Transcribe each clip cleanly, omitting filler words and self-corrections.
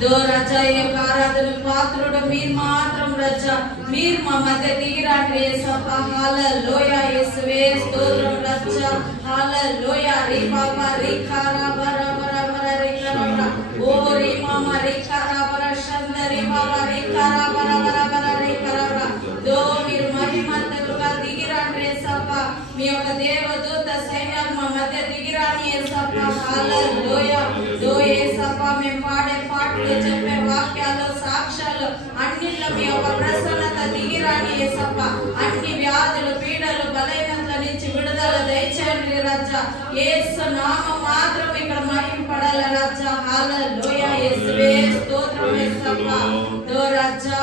దో రాజా ఈ యొక్క ఆరాధన పాత్రుడు మీరు మాత్రం రాజా, మీరు మా మధ్య దిగిరాండి యేసప్పా. హల్లెలూయా యేసువే స్తోత్రం రాజా. హల్లెలూయా రీ బాబా రీ కారా బరా బరా బరా రీ కారా ఓ రీ మామా రీ కారా బరా షందరి బాబా రీ కారా బరా బరా బరా రీ కారా. దో మీరు మహిమంతులుగా దిగిరాండి యేసప్పా. మీ యొక్క దేవదూత సైన్యాలు మా మధ్య దిగిరాని యేసప్పా. హల్లెలూయా దో యేసప్పా మేము పాడే పాటలు చెప్పే వాక్యాలు సాక్ష్యాలు అన్నిట్లో మీ యొక్క ప్రసన్నత దిగిరాని యేసప్పా. అన్ని వ్యాధులు పీడలు బలహీనతల నుంచి విడుదల దయచేయండి రాజా. యేసు నామం మాత్రం ఇక్కడ మహిమపడాలి రాజా. హల్లెలూయా యేసువే స్తోత్రం యేసప్పా. దో రాజా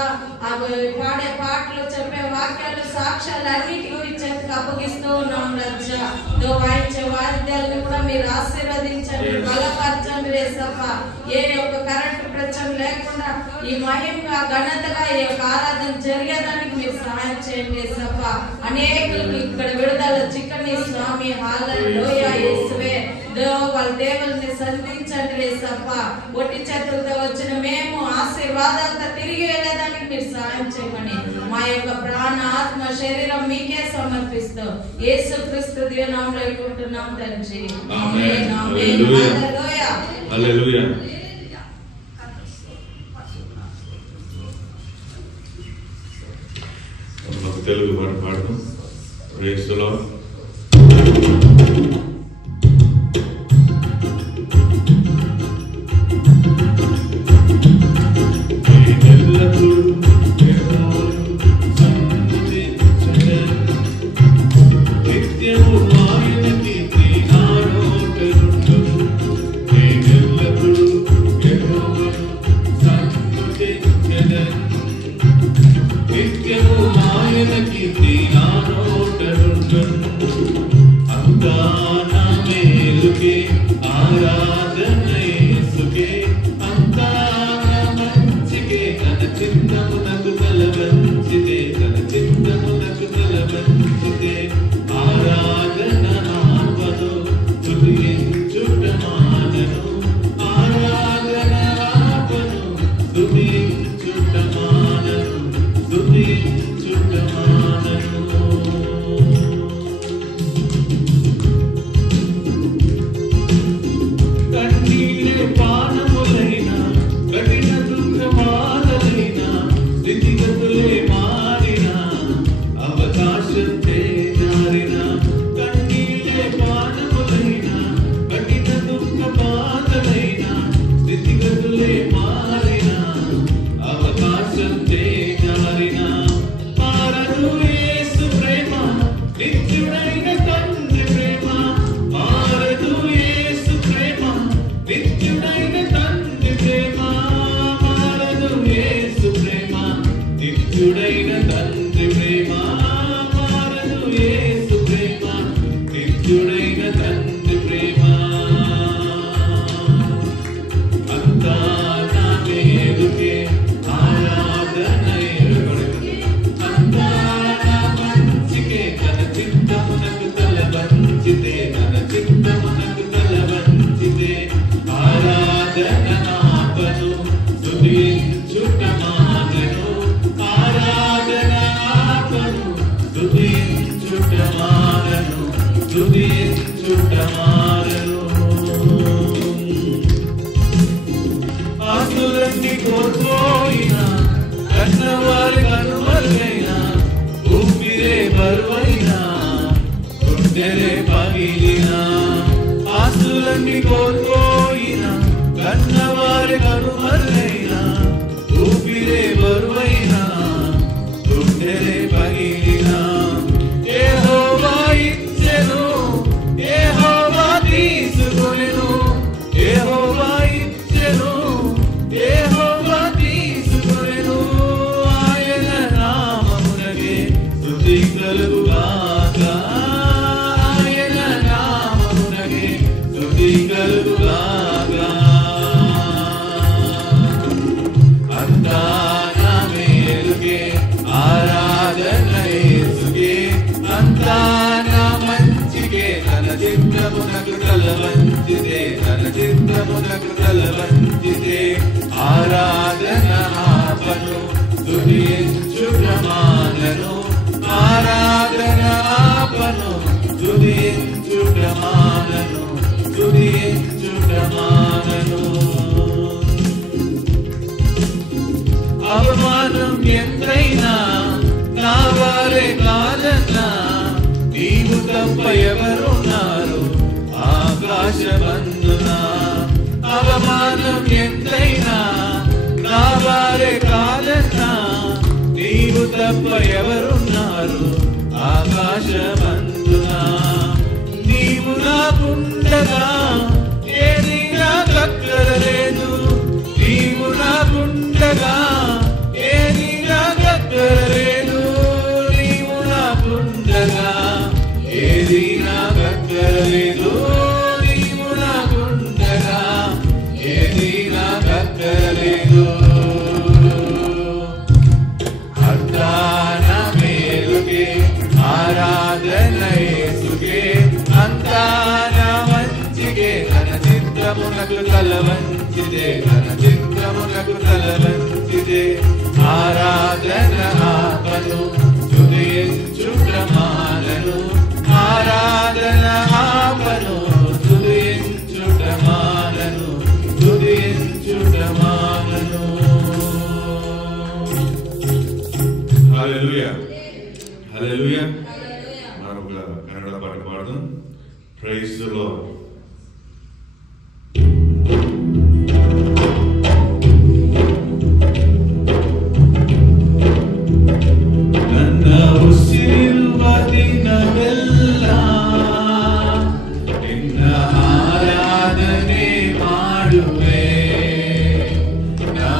పాడే పాటలు చెప్పే వాక్యాలు సాక్ష్యాలు అన్నిటి గురించి అప్పగిస్తూ ఉన్నాం రాజా. దో వాయించే వాద్యాలను కూడా మీరు ఆశీర్వదించండి, బలపరచండి యేసప్పా. ఏ యొక్క కరెంటు ప్రచం లేకుండా ఈ మహిమగా ఘనతగా ఈ యొక్క ఆరాధన జరిగేదానికి మీరు సహాయం చేయండి యేసప్పా. అనేకులకు ఇక్కడ విడుదల చిక్కని స్వామి. హల్లెలూయా యేసువే దో వాళ్ళ దేవుల్ని సంధించండి యేసప్పా. ఒట్టి చేతులతో వచ్చిన మేము ఆశీర్వాదాలతో తిరిగి వెళ్ళేదానికి మీరు సహాయం చేయమని మా యొక్క ప్రాణ ఆత్మ శరీరం మీకే సమర్పిస్తూ యేసుక్రీస్తు దివ్యనామములో వేడుకుంటున్నాం తండ్రి. ఆమేన్ ఆమేన్. హల్లెలూయా హల్లెలూయా. తెలుగు పాట పాడదాం. Praise the lord. చిత్తమునకు తల వంచితే వారే కాదన్నా నీవు తప్ప ఎవరున్నారు ఆకాశమందున అవమానం ఎంతైనా నా వారే కాదన్నా నీవు తప్ప ఎవరున్నారు ఆకాశమందున నీవు నాకుండగా ఏది నాకక్కరలేదు నీవు నాకుండగా ఏది నాకక్కరలేదు నీవు నాకుండగా ఏది నాకక్కరలేదు నీవు నాకుండగా ఏది నాకక్కరలేదు అంతా నా మేలుకే ఆరాధన యేసుకే అంతా నా మంచికే తన చిత్తమునకు తల వంచిదే తన చిత్తమునకు తల వంచిదే ఆరాధన ఆపను స్తుతించుట మానను ఆరాధన ఆపను స్తుతించుట మానను స్తుతించుట మానను. హల్లెలూయా హల్లెలూయా. మనం ఒక కన్నడ పాట పాడదాం. Praise the Lord. ನನ್ನ ಉಸಿರಿರುವ ದಿನವೆಲ್ಲ ನಿನ್ನ ಆರಾಧನೆ ಮಾಡುವೆ ನಾ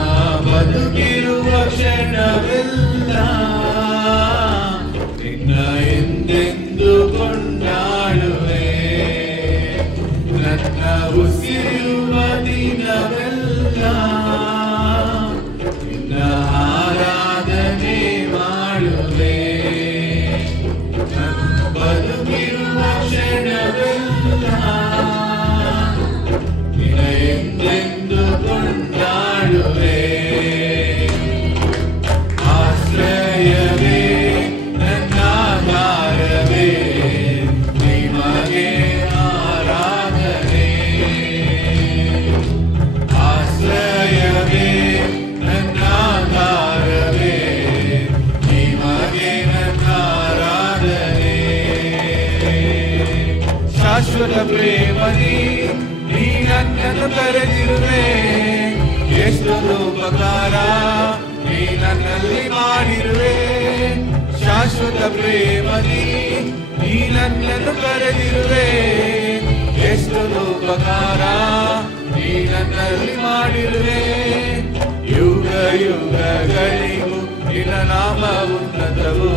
ಬದುಕಿರುವ ಕ್ಷಣವೆಲ್ಲ ನಿನ್ನ ಎಂದೆಂದು ಕೊಂಡಾಡುವೆ ನನ್ನ ಉಸಿರಿರುವ ದಿನವೆಲ್ಲ ನಿನ್ನ ಆರಾಧನೆ ಮಾಡುವೆ ನನ್ನ ಬದುಕಿರುವ ಕ್ಷಣವೆಲ್ಲ ನಿನ್ನ ಎಂದೆಂದು ಕೊಂಡಾಡುವೆ ಆಶ್ರಯವೇ ನನ್ನ ಆಧಾರವೇ ನಿಮಗೆ ಆರಾಧನೆ ಆಶ್ರಯವೇ ನನ್ನ ಆಧಾರವೇ ನಿಮಗೆ ನನ್ನ ಆರಾಧನೆ ಶಾಶ್ವತ ಪ್ರೇಮನಿ ನೀ ನನ್ನನ್ನು ಕರೆದಿರುವೆ ಎಷ್ಟೊಂದು ಉಪಕಾರ ನೀ ನನ್ನಲ್ಲಿ ಮಾಡಿರುವೆ ಶಾಶ್ವತ ಪ್ರೇಮನಿ ನೀ ನನ್ನನ್ನು ಕರೆದಿರುವೆ ಎಷ್ಟೊಂದು ಉಪಕಾರ ನೀ ನನ್ನಲ್ಲಿ ಮಾಡಿರುವೆ ಯುಗ ಯುಗಗಳಿಗೂ ನಿನ್ನ ನಾಮ ಉನ್ನತವು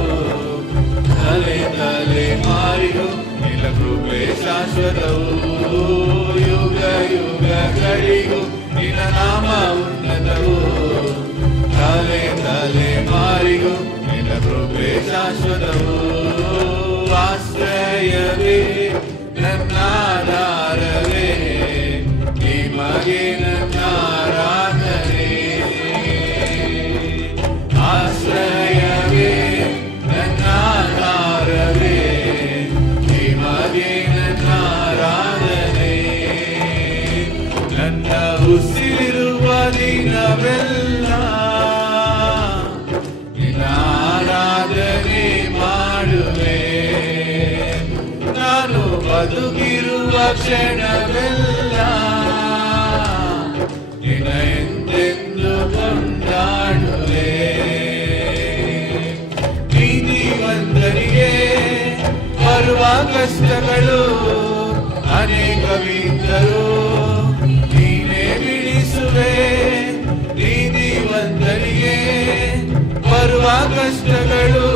ತಲೆ ತಲೆ ಮಾರಿಗೂ ನಿನ್ನ ಕೃಪೆ ಶಾಶ್ವತವು ಯುಗ ಯುಗಗಳಿಗೂ ನಿನ್ನ ನಾಮ ಉನ್ನತವು ತಲೆ ತಲೆ ಮಾರಿಗೂ ನಿನ್ನ ಕೃಪೆ ಶಾಶ್ವತವು ಆಶ್ರಯವೇ ನನ್ನ ಆಧಾರವೇ ನಿಮಗೆ ನನ್ನ ಆರಾಧನೆ ಆಶ್ರಯವೇ ನನ್ನ ಆಧಾರವೇ ನಿಮಗೆ ನನ್ನ ಆರಾಧನೆ ನನ್ನ ಉಸಿರಿರುವ ದಿನವೆಲ್ಲ ನಿನ್ನ ಆರಾಧನೆ ಮಾಡುವೆ ನಾನು ಬದುಕಿರುವ ಕ್ಷಣವೆಲ್ಲ ನಿನ್ನ ಎಂದೆಂದು ಕೊಂಡಾಡುವೆ ನೀತಿವಂತರಿಗೆ ಬರುವ ಕಷ್ಟಗಳು ಅನೇಕವಿದ್ದರೂ ನೀನೇ ಬಿಡಿಸುವೆ ನೀತಿವಂತರಿಗೆ ಬರುವ ಕಷ್ಟಗಳು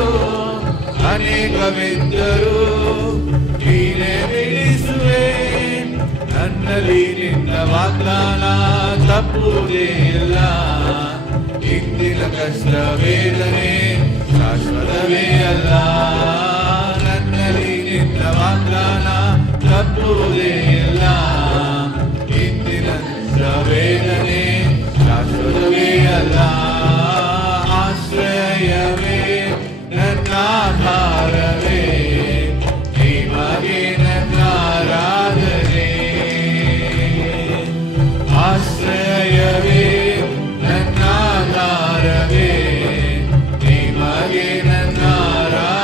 ಅನೇಕವಿದ್ದರೂ ನೀನೇ ಬಿಡಿಸುವೆ ನನ್ನಲ್ಲಿ ನಿನ್ನ ವಾಗ್ದಾನ ತಪ್ಪುವುದೇ ಇಲ್ಲ ಇಂದಿನ ಕಷ್ಟ ವೇದನೆ ಶಾಶ್ವತವೇ ಅಲ್ಲ ನನ್ನಲ್ಲಿ ನಿನ್ನ ವಾಗ್ದಾನ ತಪ್ಪುವುದೇ ಇಲ್ಲ ಇಂದಿನ ಕಷ್ಟ ವೇದನೆ ಶಾಶ್ವತವೇ ಅಲ್ಲ ಆಶ್ರಯವೇ ನನ್ನ ಆಧಾರವೇ ನಿಮಗೆ ನನ್ನ ಆರಾಧನೆ ಆಶ್ರಯವೇ ನನ್ನ ಆಧಾರವೇ ನಿಮಗೆ ನನ್ನ ಆರಾಧನೆ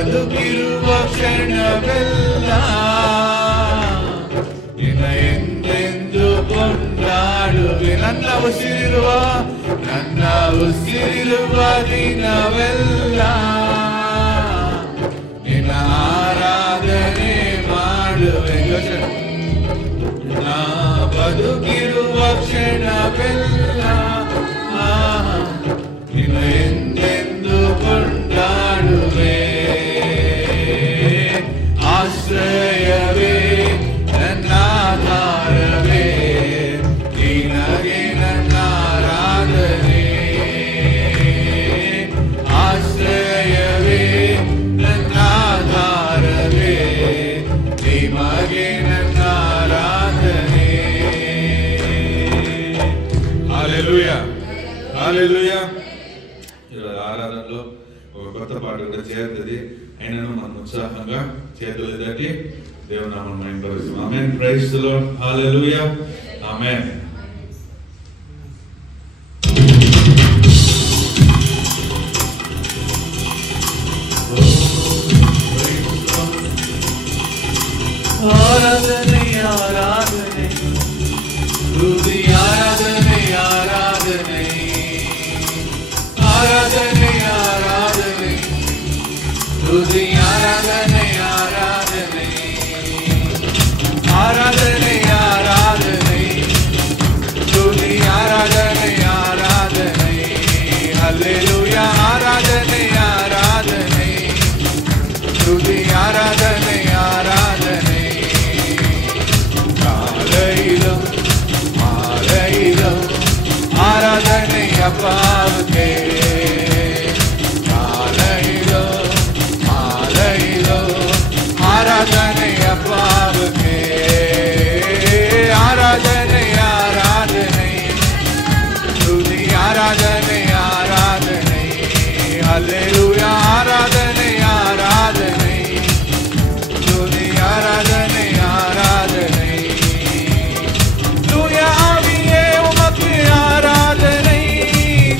ಬದುಕಿರುವ ಕ್ಷಣವೆಲ್ಲ ನಿನ್ನ ಎಂದೆಂದು ಕೊಂಡಾಡುವೆ. ನನ್ನ ಉಸಿರಿರುವ ದಿನವೆಲ್ಲ ನಿನ್ನ ಆರಾಧನೆ ಮಾಡುವೆ. ನಾ ಬದುಕಿರುವ ಕ್ಷಣವೆಲ್ಲ ನಿನ್ನ ಎಂದೆಂದು ಕೊಂಡಾಡುವೆ. ಆಶ್ರಯವೇ ನನ್ನ ಆಧಾರವೇ, ನಿನಗೆ ನನ್ನ ಆರಾಧನೆ. ಆಶ್ರಯವೇ ನನ್ನ ಆಧಾರವೇ, ನಿಮಗೆ ನನ್ನ ಆರಾಧನೆ. హల్లెలూయా, హల్లెలూయా. ఇలా ఆరాధనలో ఒక కొత్త పాట కూడా చేరుతుంది. అయినను మనం ఉత్సాహంగా చేతులు ఎత్తి దేవుని నామమున మహిమపరుస్తాం. ఆమేన్. Praise the Lord. హల్లెలూయా. ఆమేన్. ఆరాధనే ఆరాధనే స్తుతి ఆరాధనే ఆరాధనే ఆరాధనే ఆరాధనే స్తుతి ఆరాధనే ఆరాధనే ఆరాధనే ఆరాధనే స్తుతి ఆరాధనే ఆరాధనే హల్లెలూయా. ఆరాధనే ఆరాధనే స్తుతి ఆరాధనే ఆరాధనే காலையிலும் மாலையிலும் ஆராதனை அப்பாவுக்கே. காலையிலும் மாலையிலும் ஆராதனை அப்பாவுக்கே. ஆராதனை ஆராதனை துதி ஆராதனை ஆராதனை ஹல்லேலூயா. ஆராதனை ஆராதனை துதி ஆராதனை ஆராதனை தூய ஆவியே உமக்கு ஆராதனை.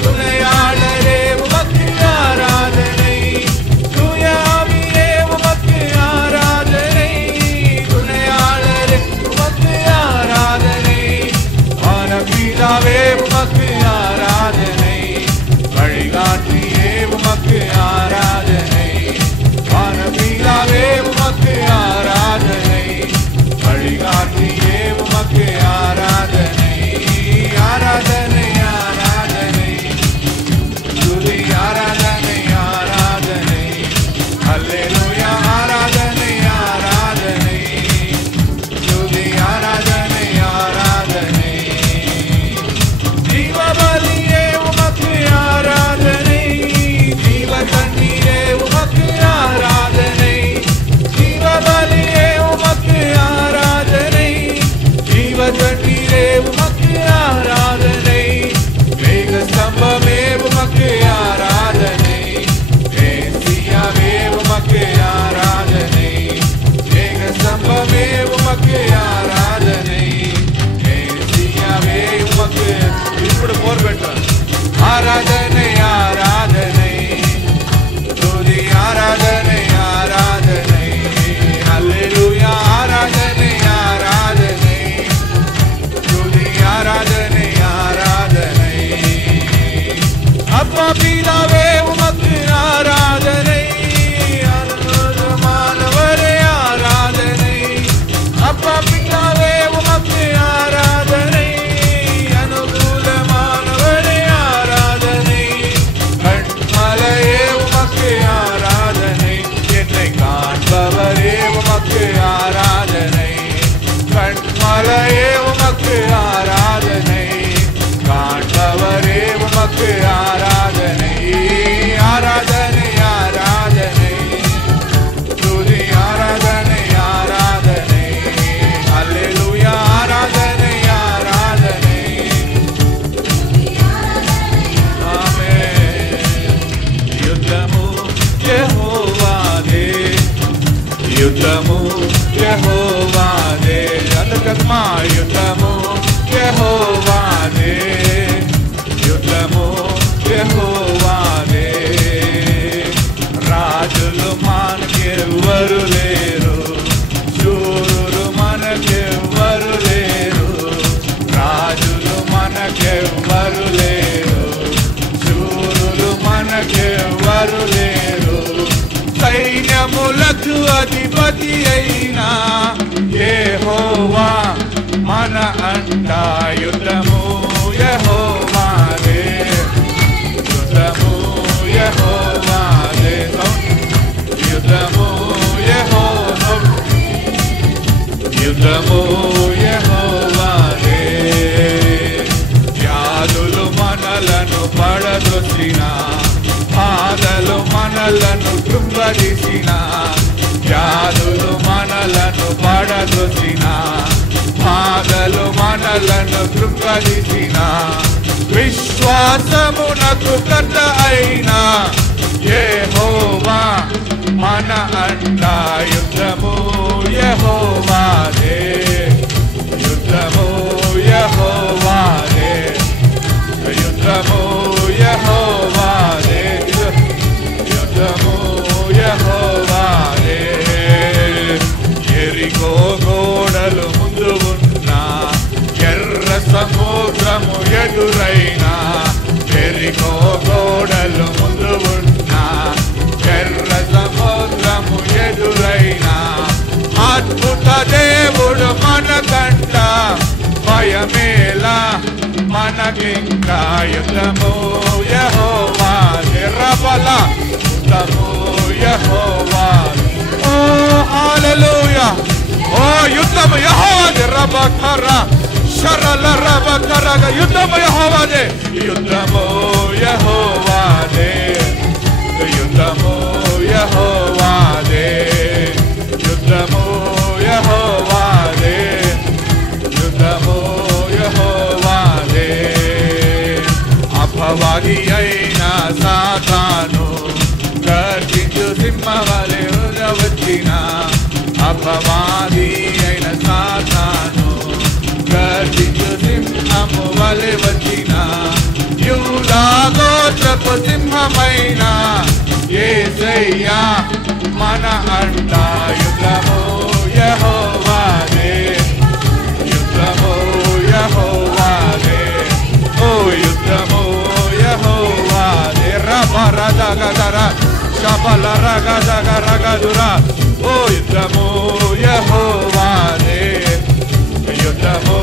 துணையாளரே உமக்கு ஆராதனை. தூய ஆவியே உமக்கு ஆராதனை. துணையாளரே உமக்கு ஆராதனை. வானபிதாவே உமக்கு ஆராதனை. வழிகாட்டியே உமக்கு ஆராதனை. வானபிதாவே உமக்கு ஆராதனை. வழிகாட்டியே உமக்கு ஆராதனை. ஆராதனை ஆராதனை துதி ஆராதனை ஆராதனை ஹல்லேலூயா. ஆராதனை ஆராதனை துதி ஆராதனை ஆராதனை ஜீவபலியே உமக்கு ஆராதனை. ஜீவ தண்ணீரே உமக்கு ஆராதனை. ஜீவபலியே உமக்கு ஆராதனை. ஜீவ தண்ணீரே உமக்கு ஆராதனை. மேக ஸ்தம்பமே உமக்கு ஆராதனை. மேசியாவே உமக்கு ஆராதனை. மேக ஸ்தம்பமே உமக்கு ஆராதனை. மேசியாவே உமக்கு ఇప్పుడు మోర్ బెటర్. ఆరాధனை ఆరాధனை స్తుతి ఆరాధனை ఆరాధனை హల్లెలూయా. ఆరాధனை ఆరాధனை స్తుతి ఆరాధனை ఆరాధனை அப்பா பிதாவே உமக்கு ஆராதனை. மாணவரே ஆராதனை. அப்பா பிதாவே உமக்கு ஆராதனை. அனுகூலமானவரே ஆராதனை. கண்மலையே உமக்கு ஆராதனை. என்னை காண்பவரே உமக்கு ஆராதனை. கண்மலையே உமக்கு ஆராதனை. காண்பவரே உமக்கு ஆராதனை. ஆராதனை ஆராதனை துதி ஆராதனை ஆராதனை ஹல்லேலூயா. ஆராதனை ஆராதனை ஆமென். யுத்தము యెహోవాదే. యుద్ధము యెహోవాదే. అందుకమ్మా యుద్ధము యెహోవాదే. యుద్ధము యెహోవాదే. రాజులు మాన మనకెవ్వరు లేరు, శూరులు మనకెవ్వరు లేరు, రాజులు మనకెవ్వరు లేరు, శూరులు మనకెవ్వరు లేరు. సైన్యములకు అధిపతి అయినా యెహోవా మన అండ, యుద్ధము యెహోవాదే, యుద్ధము యెహోవాదే, యుద్ధము యెహోవా, యుద్ధము యెహోవాదే. వ్యాధులు మనలను పడదొచ్చిన, బాధలు మనలను కృంగదీసిన, వ్యాధులు మనలను పడదొచ్చిన, బాధలు మనలను కృంగదీసిన, విశ్వాసమునకు కర్త అయిన యెహోవా మన అండ, యుద్ధము యెహోవాదే, యుద్ధము యెహోవాదే, యుద్ధము యెహోవాదే, యుద్ధము యెహోవాదే. యెరికో గోడలు ముందు ఉన్నా, ఎర్ర సముద్రము ఎదురైనా, యెరికో గోడలు ముందు ఉన్నా, ఎర్ర సముద్రము ఎదురైనా, అద్భుత దేవుడు మనకంట, భయమేలా మనకింకా, యుద్ధము యెహోవాదే, రబల యుద్ధము యెహోవాదే. ఓ హల్లెలూయా, ఓ యుద్ధము యెహోవాదే, రబకర శరల రబకరగ, యుద్ధము యెహోవాదే, యుద్ధము యెహోవాదే, యుద్ధము యెహోవాదే, యుద్ధము యెహోవాదే, యుద్ధము యెహోవాదే. అపవాది అయిన సాతాను గర్జించు సింహవలె వచ్చిన, అపవాది అయిన సాతాను గర్జించు సింహము వలె వచ్చిన, యూదా గోత్రపు సింహమైన యేసయ్యా మన అండ, యుద్ధము యెహోవాదే, యుద్ధము యెహోవాదే, ఓ యుద్ధము యెహోవాదే. రబరదగదర శబలరగదగరగదుర, ఓ యుద్ధము యెహోవాదే, యుద్ధము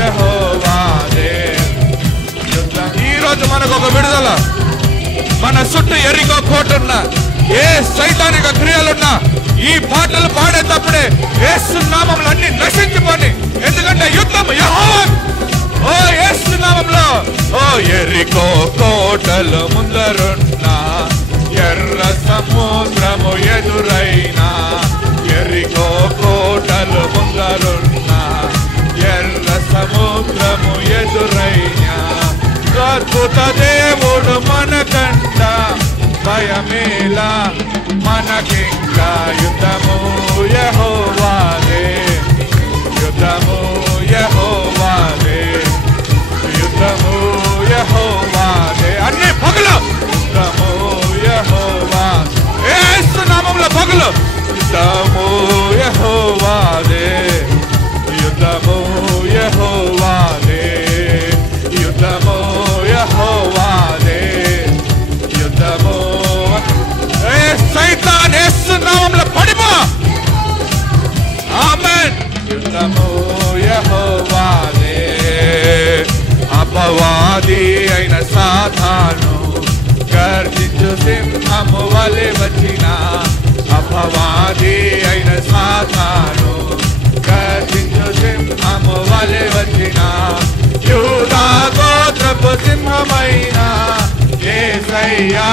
యెహోవాదే, యుద్ధం. ఈరోజు మనకు ఒక విడుదల. మన చుట్టూ ఎరికో కోటున్నా, ఏ సైతానిక క్రియలున్నా, ఈ పాటలు పాడేటప్పుడే యేసు నామములో అన్ని నశించిపోని, ఎందుకంటే యుద్ధం యెహోవా. ఓ యేసు నామములో, ఓ ఎరికో కోటలు ముందరున్నా, ఎర్ర సముద్రము ఎదురైనా, ఎరికో కోటలు ముందరున్నా, ఎర్ర సముద్రము ఎదురైనా, అద్భుత దేవుడు మనకంట, భయమేలా మనకింకా, యుద్ధము యెహోవాదే, యుద్ధము యెహోవాదే, యుద్ధము యెహోవాదే. అన్ని పగలు యుద్ధము యెహోవా, యేసు నామములో పగలు యుద్ధము యెహోవాదే, యుద్ధము యెహోవాదే, యుద్ధము యెహోవాదే, యుద్ధము. సైతాన్ యేసు నామములో పడిపో, ఆమేన్. యుద్ధము యెహోవాదే. అపవాది అయిన సాతాను గర్జించు సింహము వలె వచ్చిన, అపవాది అయిన సాతాను గర్జించు సింహము వలె వచ్చిన, యూదా గోత్రపు సింహమైన యేసయ్యా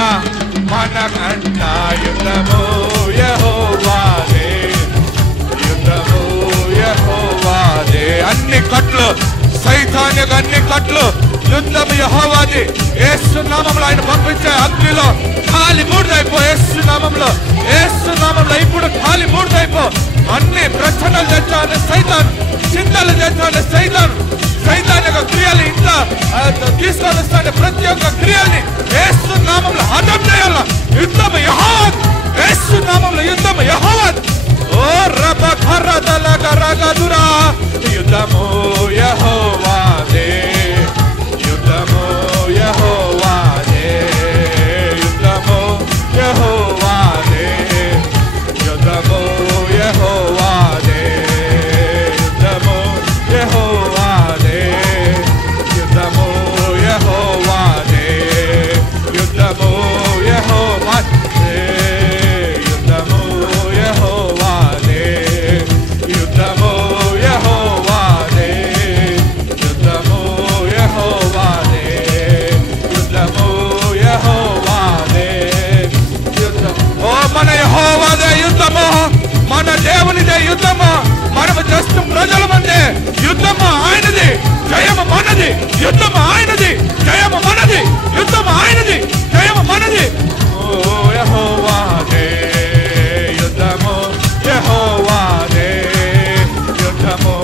మనకంట, యుద్ధము యెహోవాదే, యుద్ధము యెహోవాదే. అన్ని కట్లు సైతానిక అన్ని కట్లు యుద్ధం యెహోవాది. యేసు నామములో ఆయన పంపించే అగ్నిలో ఖాళీ బూడిదైపో, యేసు నామములో, యేసు నామములో ఇప్పుడు ఖాళీ బూడిదైపో. అన్ని ప్రశ్నలు తెచ్చాను సైతాన్, చింతలు తెచ్చాను సైతాన్, సైతానిక క్రియలు ఇంట్లో తీసుకొని వస్తాను. ప్రతి ఒక్క క్రియల్ని యేసు నామములో హతం చేయాల. యుద్ధం యెహోవా, యేసు నామములో యుద్ధం గదురా యుద్ధము యెహోవాదే యుద్ధము యెహోవాదే యుద్ధము యెహోవాదే యుద్ధము యెహోవాదే యుద్ధము యెహోవాదే యుద్ధము యెహోవాదే యుద్ధము యెహోవాదే యుద్ధము యెహోవాదే యుద్ధము యెహోవాదే యుద్ధము యెహోవాదే యుద్ధము యెహోవాదే యుద్ధము ఓ మన యెహోవాదే యుద్ధము మన దేవునిదే యుద్ధము మనము జస్ట్ ప్రజల మధ్య యుద్ధము ఆయనది జయము మనది యుద్ధము ఆయనది జయము మనది యుద్ధము ఆయనది జయము మనది ఓ యెహోవాదే యుద్ధము యెహోవాదే యుద్ధము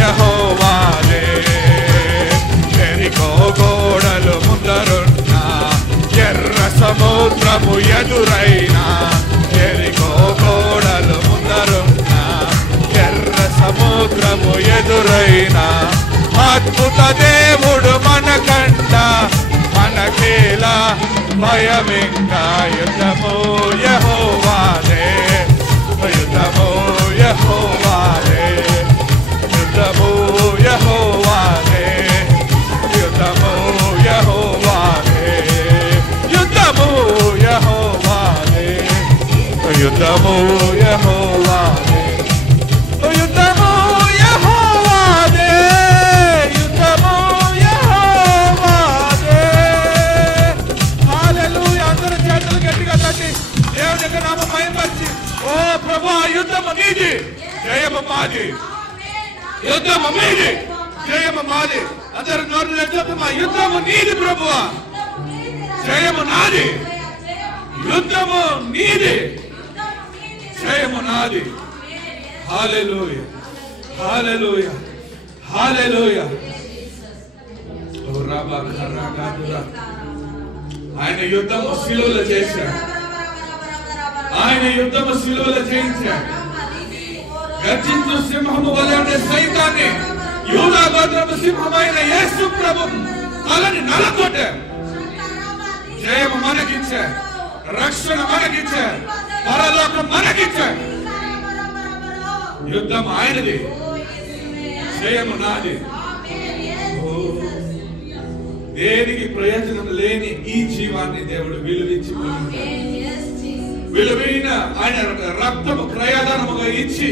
యెహోవాదే ఎరికో గోడలు ముందరున్నా ఎర్ర సముద్రము ఎదురైనా ఎరికో గోడలు ముందరున్నా ఎర్ర సముద్రము ఎదురైనా అద్భుత దేవుడు మనకంట మనకేలా భయమింకా యుద్ధము యెహోవాదే యుద్ధము యెహోవాదే యుద్ధము యెహోవాదే యుద్ధము యెహోవాదే యుద్ధము యెహోవాదే యుద్ధము యెహోవాదే యుద్ధము యెహోవాదే యుద్ధము యెహోవాదే హల్లెలూయా అందరూ చేతులు గట్టిగా తట్టి దేవుని యొక్క నామం మహిమపరిచి ఓ ప్రభువా యుద్ధము నీది జయము మాది యుద్ధము మీది జయము మాది అందరూ నోరు తెరిచి మా యుద్ధము నీది ప్రభువా జయము నాది యుద్ధము నీది జయము నాది హల్లెలూయా హల్లెలూయా హల్లెలూయా ఓ రబా ఖరగాదురా ఆయన యుద్ధము శిలువలో చేశాడు ఆయన యుద్ధము శిలువలో చేయించాడు గర్జించు సింహము వలె ఉండే సైతాన్ని యూదా గోత్రపు సింహమైన యేసు ప్రభు తలని నలగొట్టాడు జయము మనకిచ్చాడు రక్షణ మనకిచ్చాడు పరలోకం మనకిచ్చాడు యుద్ధం ఆయనది జయము నాది దేనికి ప్రయోజనం లేని ఈ జీవాన్ని దేవుడు విలువించి విలువైన ఆయన రక్తము ప్రయోజనముగా ఇచ్చి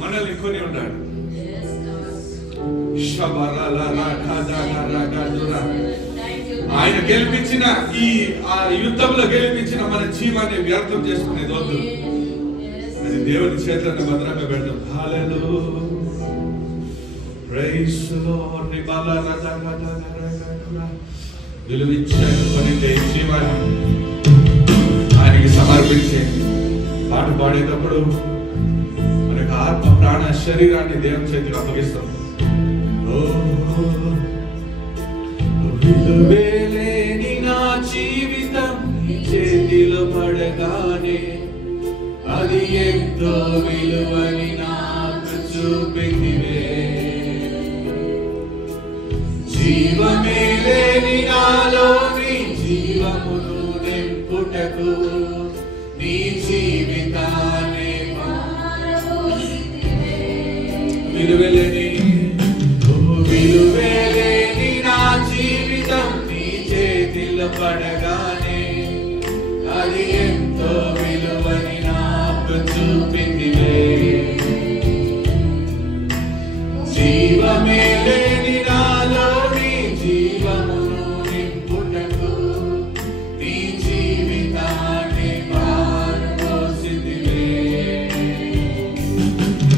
మనల్ని కొని ఉన్నాడు ఆయన గెలిపించిన ఈ యుద్ధంలో గెలిపించిన మన జీవాన్ని వ్యర్థం చేసుకునేది వద్దు అది దేవుని చేతులను భద్రంగా పెడతాం హల్లెలూయా ప్రైజ్ ది లార్డ్ విలువించిన జీవాన్ని ఆయనకి సమర్పించే పాట పాడేటప్పుడు మనకు ఆత్మ ప్రాణ శరీరాన్ని దేవుని చేతికి అప్పగిస్తాం విలువేలేని నా జీవితం నీ చేతిలో పడగానే అది ఎంతో విలువని నాకు చూపిందివే జీవమే లేని నాలోని జీవమును నింపుటకు నీ జీవితాన్ని విలువేలేని నా జీవితం నీ చేతిలో పడగానే అది ఎంతో విలువని నాకు చూపిందివే జీవమే లేని నాలోని జీవమును నింపుటకు నీ జీవితాన్ని పారపోసితివే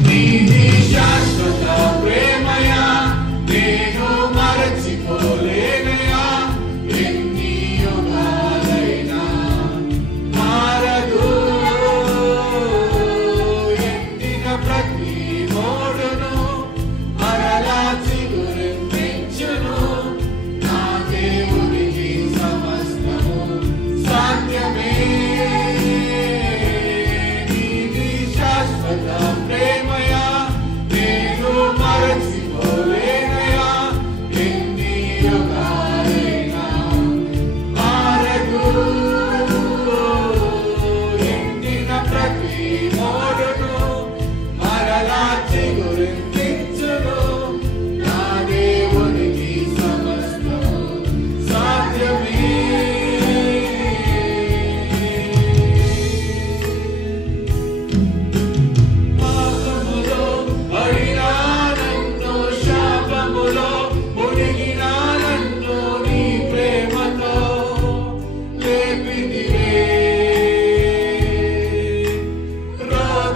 నీది శాశ్వత ప్రేమయా నేను మరచిపోలేనయా ఎన్ని యుగాలైనా మారదు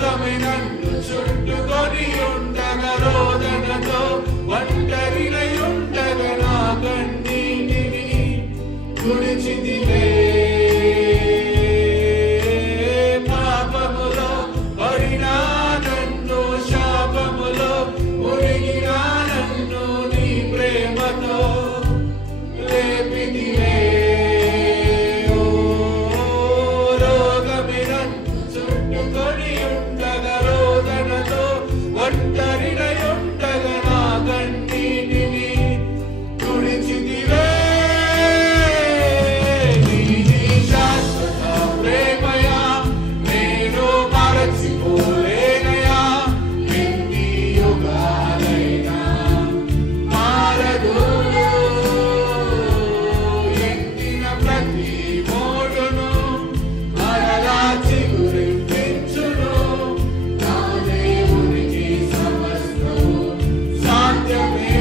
రోగమే నన్ను చుట్టుకొని ఉండగా రోదనతో ఒంటరినై ఉండగా నా కన్నీటిని తుడిచితివే. పాపములో పడినా నన్ను శాపములో మునిగినా నన్ను నీ ప్రేమతో లేపితివే. రోగమే నన్ను చుట్టుకొని ఉండగా రోదనతో ఒంటరినై ఉండగా నా కన్నీటిని తుడిచితివే. నీది శాశ్వత ప్రేమయా నేను మరచిపోలేనయా. ఎన్ని యుగాలైనా మారదు. ఎండిన ప్రతి మోడును మరలా చిగురించును. నా దేవునికి సమస్తము సాధ్యమే.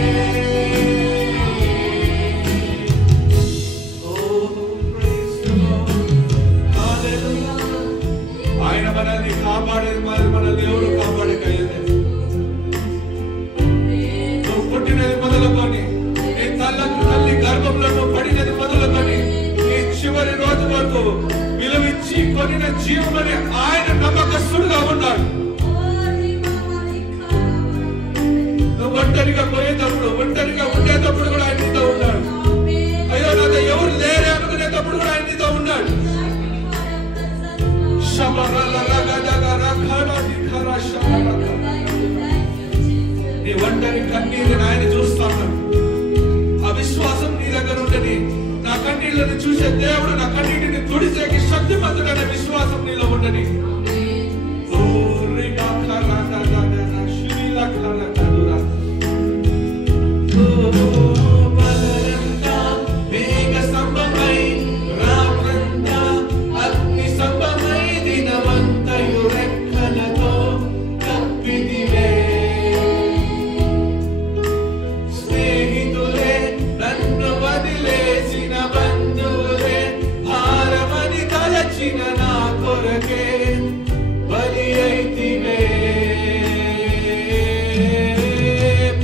ఆయన మనల్ని కాపాడేది మన దేవుడు కాపాడగలిగే. నువ్వు పుట్టినది మొదలుకొని నీ తల్లి గర్భంలో నువ్వు పడినది మొదలుకొని నీ చివరి రోజు వరకు విలువిచ్చి కొనిన జీవమని ఆయన నమ్మకస్తుడుగా ఉన్నాడు. నువ్వు ఒంటరిగా పోయేటప్పుడు ఒంటరిగా ఉండేటప్పుడు కూడా ఆయన నీతో ఉన్నాడు. అయ్యో నాతో ఎవరు లేరే అనుకునేటప్పుడు కూడా ఆయన నీతో ఉన్నాడు. నీ ఒంటరి కన్నీరుని ఆయన చూస్తాను. ఆ విశ్వాసం నీ దగ్గర ఉండని. నా కన్నీళ్ళని చూసే దేవుడు నా కన్నీటిని తుడిచేకి శక్తిమంతుడనే విశ్వాసం నీలో ఉండని. మేఘ స్తంభమై రాత్రంతా అగ్ని స్తంభమై దినమంతయు రెక్కలతో కప్పితివే. స్నేహితులే నన్ను వదిలేసిన బంధువులే భారమని తలచిన నా కొరకే బలి అయితివే.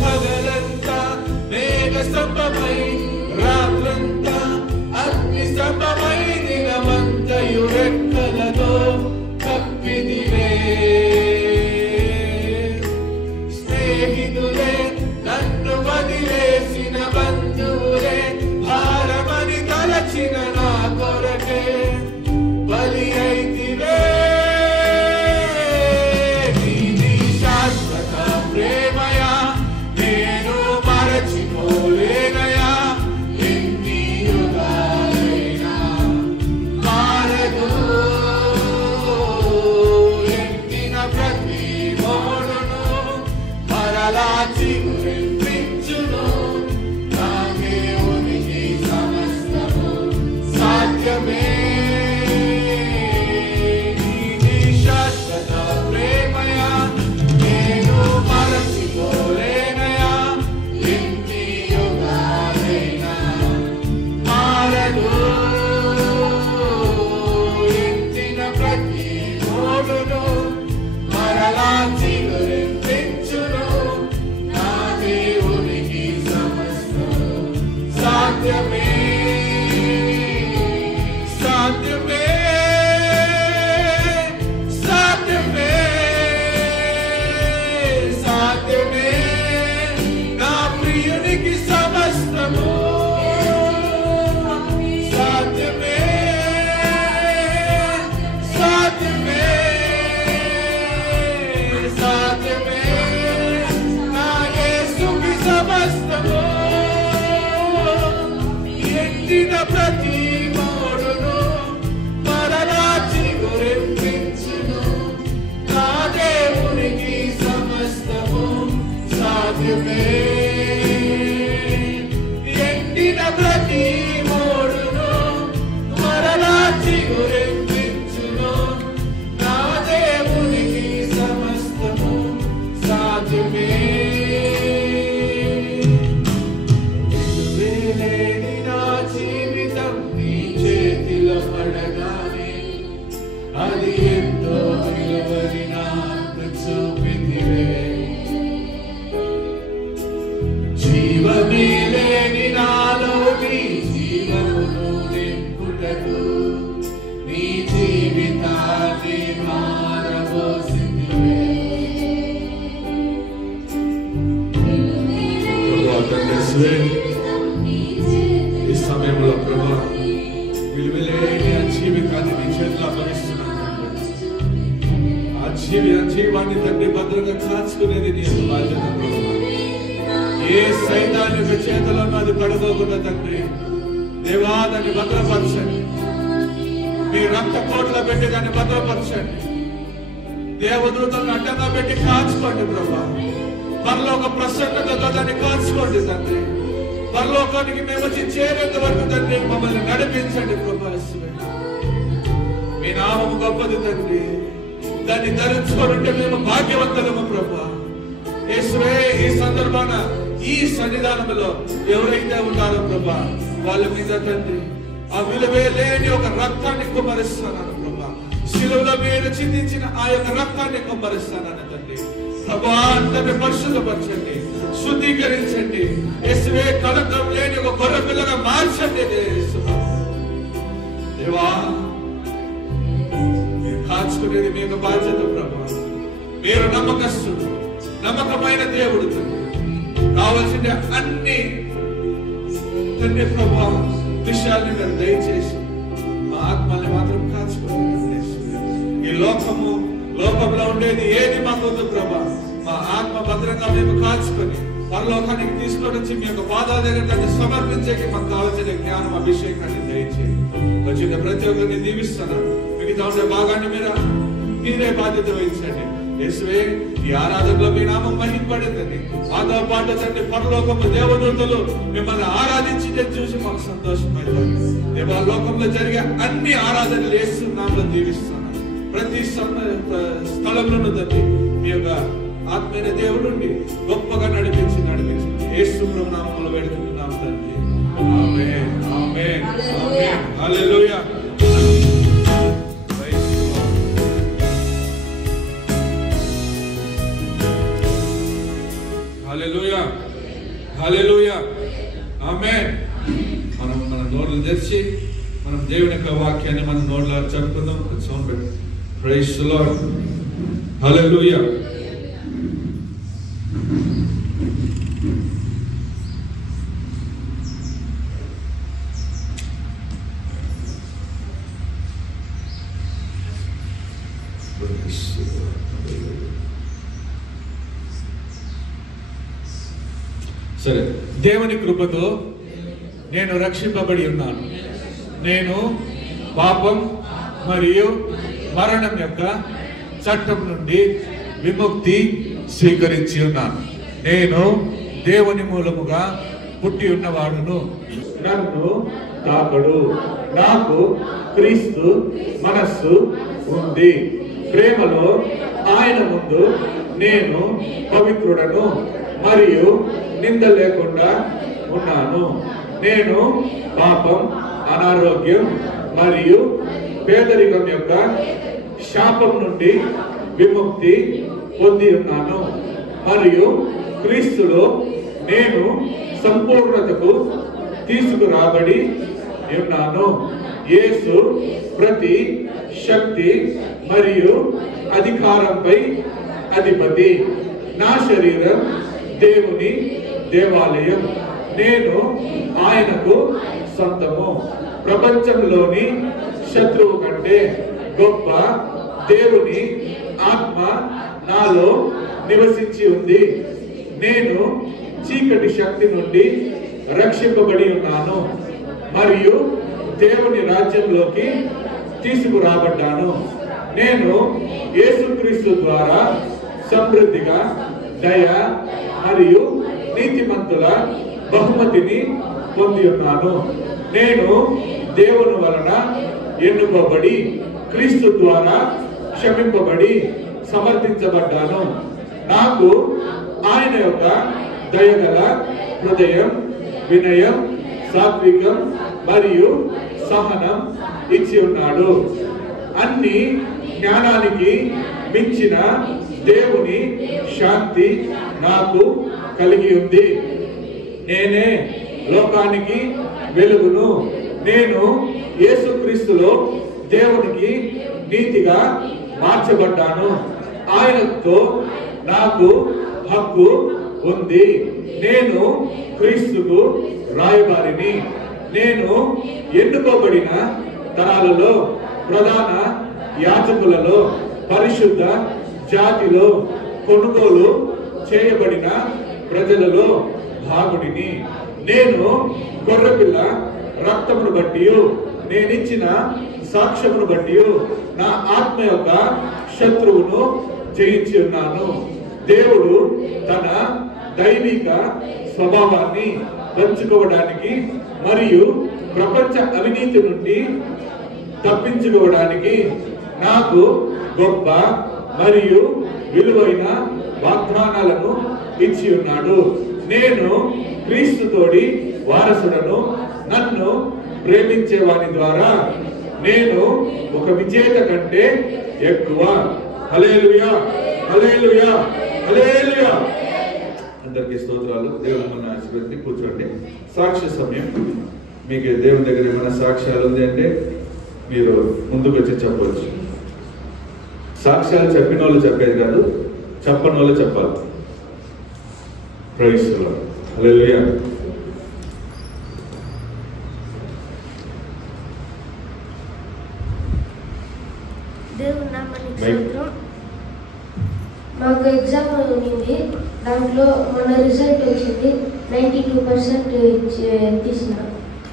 పగలంతా మేఘ స్తంభమై రాత్రంతా అగ్ని స్తంభమై దినమంతయు రెక్కలతో కప్పితివే. స్నేహితులే నన్ను వదిలేసిన బంధువులే భారమని తలచిన నా కొరకే బలి అయితివే. నీది శాశ్వత ప్రేమయా నేను మరచిపోలేనయా. ఎన్ని యుగాలైనా మారదు. ఎండిన ప్రతి మోడును మరలా చిగురించును. నా దేవునికి సమస్తము సాధ్యమే. నీది శాశ్వత ప్రేమయా నేను మరచిపోలేనయా. ఎన్ని యుగాలైనా మారదు. ఎండిన ప్రతి మోడును మరలా చిగురించును. నా దేవునికి సమస్తము సాధ్యమే. సాధ్యమే. సాధ్యమే. సాధ్యమే. నా ప్రియునికి సమస్తము సాధ్యమే. సాధ్యమే. సాధ్యమే. నా యేసుకి సమస్తము. ఎండిన ప్రతి మోడును మరలా చిగురించును. నా దేవునికి సమస్తము సాధ్యమే. ఎండిన ప్రతి మోడును మరలా చిగురించును. నా దేవునికి సమస్తము సాధ్యమే. విలువేలేని నా జీవితం నీ చేతిలో పడగానే అది ఎంతో విలువైన ఈ సమయంలో ప్రభా విలువలేని ఆ జీవితాన్ని నీ చేతిలో అప్పగిస్తున్నాను. ఆ జీవాన్ని తండ్రి భద్రంగా కాచుకునేది నీ యొక్క బాధ్యత ప్రభా. ఏ సైతాన్ని యొక్క చేతిలో అది పడబోకుండా తండ్రి దేవా దాన్ని భద్రపరచండి. మీ రక్త కోటలో పెట్టి దాన్ని భద్రపరచండి. దేవదూతలను అడ్డంగా పెట్టి కాచుకోండి ప్రభా. పరలోక ప్రసన్నతతో దాన్ని కాచుకోండి తండ్రి. పరలోకానికి మేము వచ్చి చేరేంత వరకు తండ్రి మమ్మల్ని నడిపించండి ప్రభా. మీ నామము గొప్పది తండ్రి. దాన్ని ధరించుకోనుంటే మేము భాగ్యవంతులము ప్రభా. యేసువే ఈ సందర్భాన ఈ సన్నిధానంలో ఎవరైతే ఉన్నారో ప్రభా వాళ్ళ మీద తండ్రి ఆ విలువే లేని ఒక రక్తాన్ని కుమ్మరిస్తున్నాను ప్రభా. శిలువలో మీరు చిందించిన ఆ యొక్క రక్తాన్ని కుమ్మరిస్తానని తండ్రి. ప్రభా అందరిని పరిశుద్ధపరచండి, శుద్ధీకరించండి. యేసువే కళంకం లేని ఒక గొర్రె పిల్లగా మార్చండి. దేవా మీరు కాచుకునేది మీ యొక్క బాధ్యత ప్రభా. మీరు నమ్మకస్తుడు, నమ్మకమైన దేవుడు తండ్రి. కావలసిన అన్ని తండ్రి ప్రభా విషయాల్ని మీరు దయచేసి మా ఆత్మల్ని మాత్రం కాచుకోండి. ఈ లోకంలో ఉండేది ఏది మాకు వద్దు ప్రభా. మా ఆత్మ భద్రంగా మేము కాచుకొని పరలోకానికి తీసుకొని వచ్చి మీ యొక్క పాదాల దగ్గర దాన్ని సమర్పించేకి మాకు కావాల్సిన జ్ఞానం అభిషేకాన్ని దయచేయండి. వచ్చిన ప్రతి ఒక్కరిని దీవిస్తున్నాను. మిగతా ఉండే భాగాన్ని మీరే బాధ్యత వహించండి. యేసువే ఈ ఆరాధనలో మీ నామం మహింపడిందండి. మాతో పాటు తండ్రి పరలోకము దేవదూతలు మిమ్మల్ని ఆరాధించి చూసి మాకు సంతోషమైంది. దేవా లోకంలో జరిగే అన్ని ఆరాధనలు యేసు నామములో దీవిస్తున్నాను. ప్రతి స్థలంలోనూ తండ్రి మీ యొక్క ఆత్మీయ దేవుడుండి గొప్పగా నడిపించి యేసు ప్రభు నామములో వేడుకుంటున్నాం తండ్రి. ఆమేన్, ఆమేన్, ఆమేన్. హల్లెలూయా. హల్లెలూయా, హల్లెలూయా, ఆమేన్. మనం మన నోళ్ళు తెరిచి మనం దేవుని యొక్క వాక్యాన్ని మన నోళ్ళలో చెప్పుకుందాం. సౌండ్ పెట్టి ప్రైజ్ ది లార్డ్. హల్లెలూయా. సరే, దేవుని కృపతో నేను రక్షింపబడి ఉన్నాను. నేను పాపం మరియు మరణం యొక్క చట్టం నుండి విముక్తి స్వీకరించి ఉన్నాను. నేను దేవుని మూలముగా పుట్టి ఉన్నవాడును. నన్ను తాకడు. నాకు క్రీస్తు మనస్సు ఉంది. ప్రేమలో ఆయన ముందు నేను పవిత్రుడను మరియు నింద లేకుండా ఉన్నాను. నేను పాపం, అనారోగ్యం మరియు పేదరికం యొక్క శాపం నుండి విముక్తి పొంది ఉన్నాను మరియు క్రీస్తులో నేను సంపూర్ణతకు తీసుకురాబడి ఉన్నాను. యేసు ప్రతి శక్తి మరియు అధికారంపై అధిపతి. నా శరీరం దేవుని దేవాలయం. నేను ఆయనకు సొంతము. ప్రపంచంలోని శత్రువు కంటే గొప్ప దేవుని ఆత్మ నాలో నివసించి ఉంది. నేను చీకటి శక్తి నుండి రక్షింపబడి ఉన్నాను మరియు దేవుని రాజ్యంలోకి తీసుకురాబడ్డాను. నేను యేసుక్రీస్తు ద్వారా సమృద్ధిగా దయ మరియు నీతిమంతుల బహుమతిని పొంది ఉన్నాను. నేను దేవుని వలన ఎన్నుకోబడి క్రీస్తు ద్వారా క్షమింపబడి సమర్థించబడ్డాను. నాకు ఆయన యొక్క దయగల హృదయం, వినయం, సాత్వికం మరియు సహనం ఇచ్చి ఉన్నాడు. అన్ని జ్ఞానానికి మించిన దేవుని శాంతి నాకు కలిగి ఉంది. నేనే లోకానికి వెలుగును. నేను యేసుక్రీస్తులో దేవునికి నీతిగా మార్చబడ్డాను. ఆయనతో నాకు హక్కు ఉంది. నేను క్రీస్తుకు రాయబారిని. నేను ఎన్నుకోబడిన తరాలలో, ప్రధాన యాజకులలో, పరిశుద్ధ జాతిలో, కొనుగోలు చేయబడిన ప్రజలలో భాగుడిని. నేను గొర్రెపిల్ల రక్తమును బట్టి, నేనిచ్చిన సాక్ష్యమును బట్టి నా ఆత్మ యొక్క శత్రువును జయించి ఉన్నాను. దేవుడు తన దైవిక స్వభావాన్ని పంచుకోవడానికి మరియు ప్రపంచ అవినీతి నుండి తప్పించుకోవడానికి నాకు గొప్ప మరియు విలువైన వాగ్దానాలను ఇచ్చి ఉన్నాడు. నేను క్రీస్తుతోడి వారసుడను. నన్ను ప్రేమించే వారి ద్వారా నేను ఒక విజేత కంటే ఎక్కువ. హల్లెలూయా, హల్లెలూయా, హల్లెలూయా. అందరికీ స్తోత్రాలు. దేవుని మన ఆశీర్వదించి కూర్చోండి. సాక్ష్య సమయం. మీకు దేవుని దగ్గర ఏమైనా సాక్ష్యాలు ఉంది అంటే మీరు ముందుకు వచ్చి చెప్పవచ్చు. సాక్ష్యాలు చెప్పిన వాళ్ళు చెప్పేది కాదు, చెప్పని వాళ్ళు చెప్పాలి. Praise the Lord. హల్లెలూయా. దేవుని నామానికి స్తోత్రం. మాకు ఎగ్జామ్ ఉంది, దాంట్లో మన రిజల్ట్ వచ్చింది 92% తీసిన.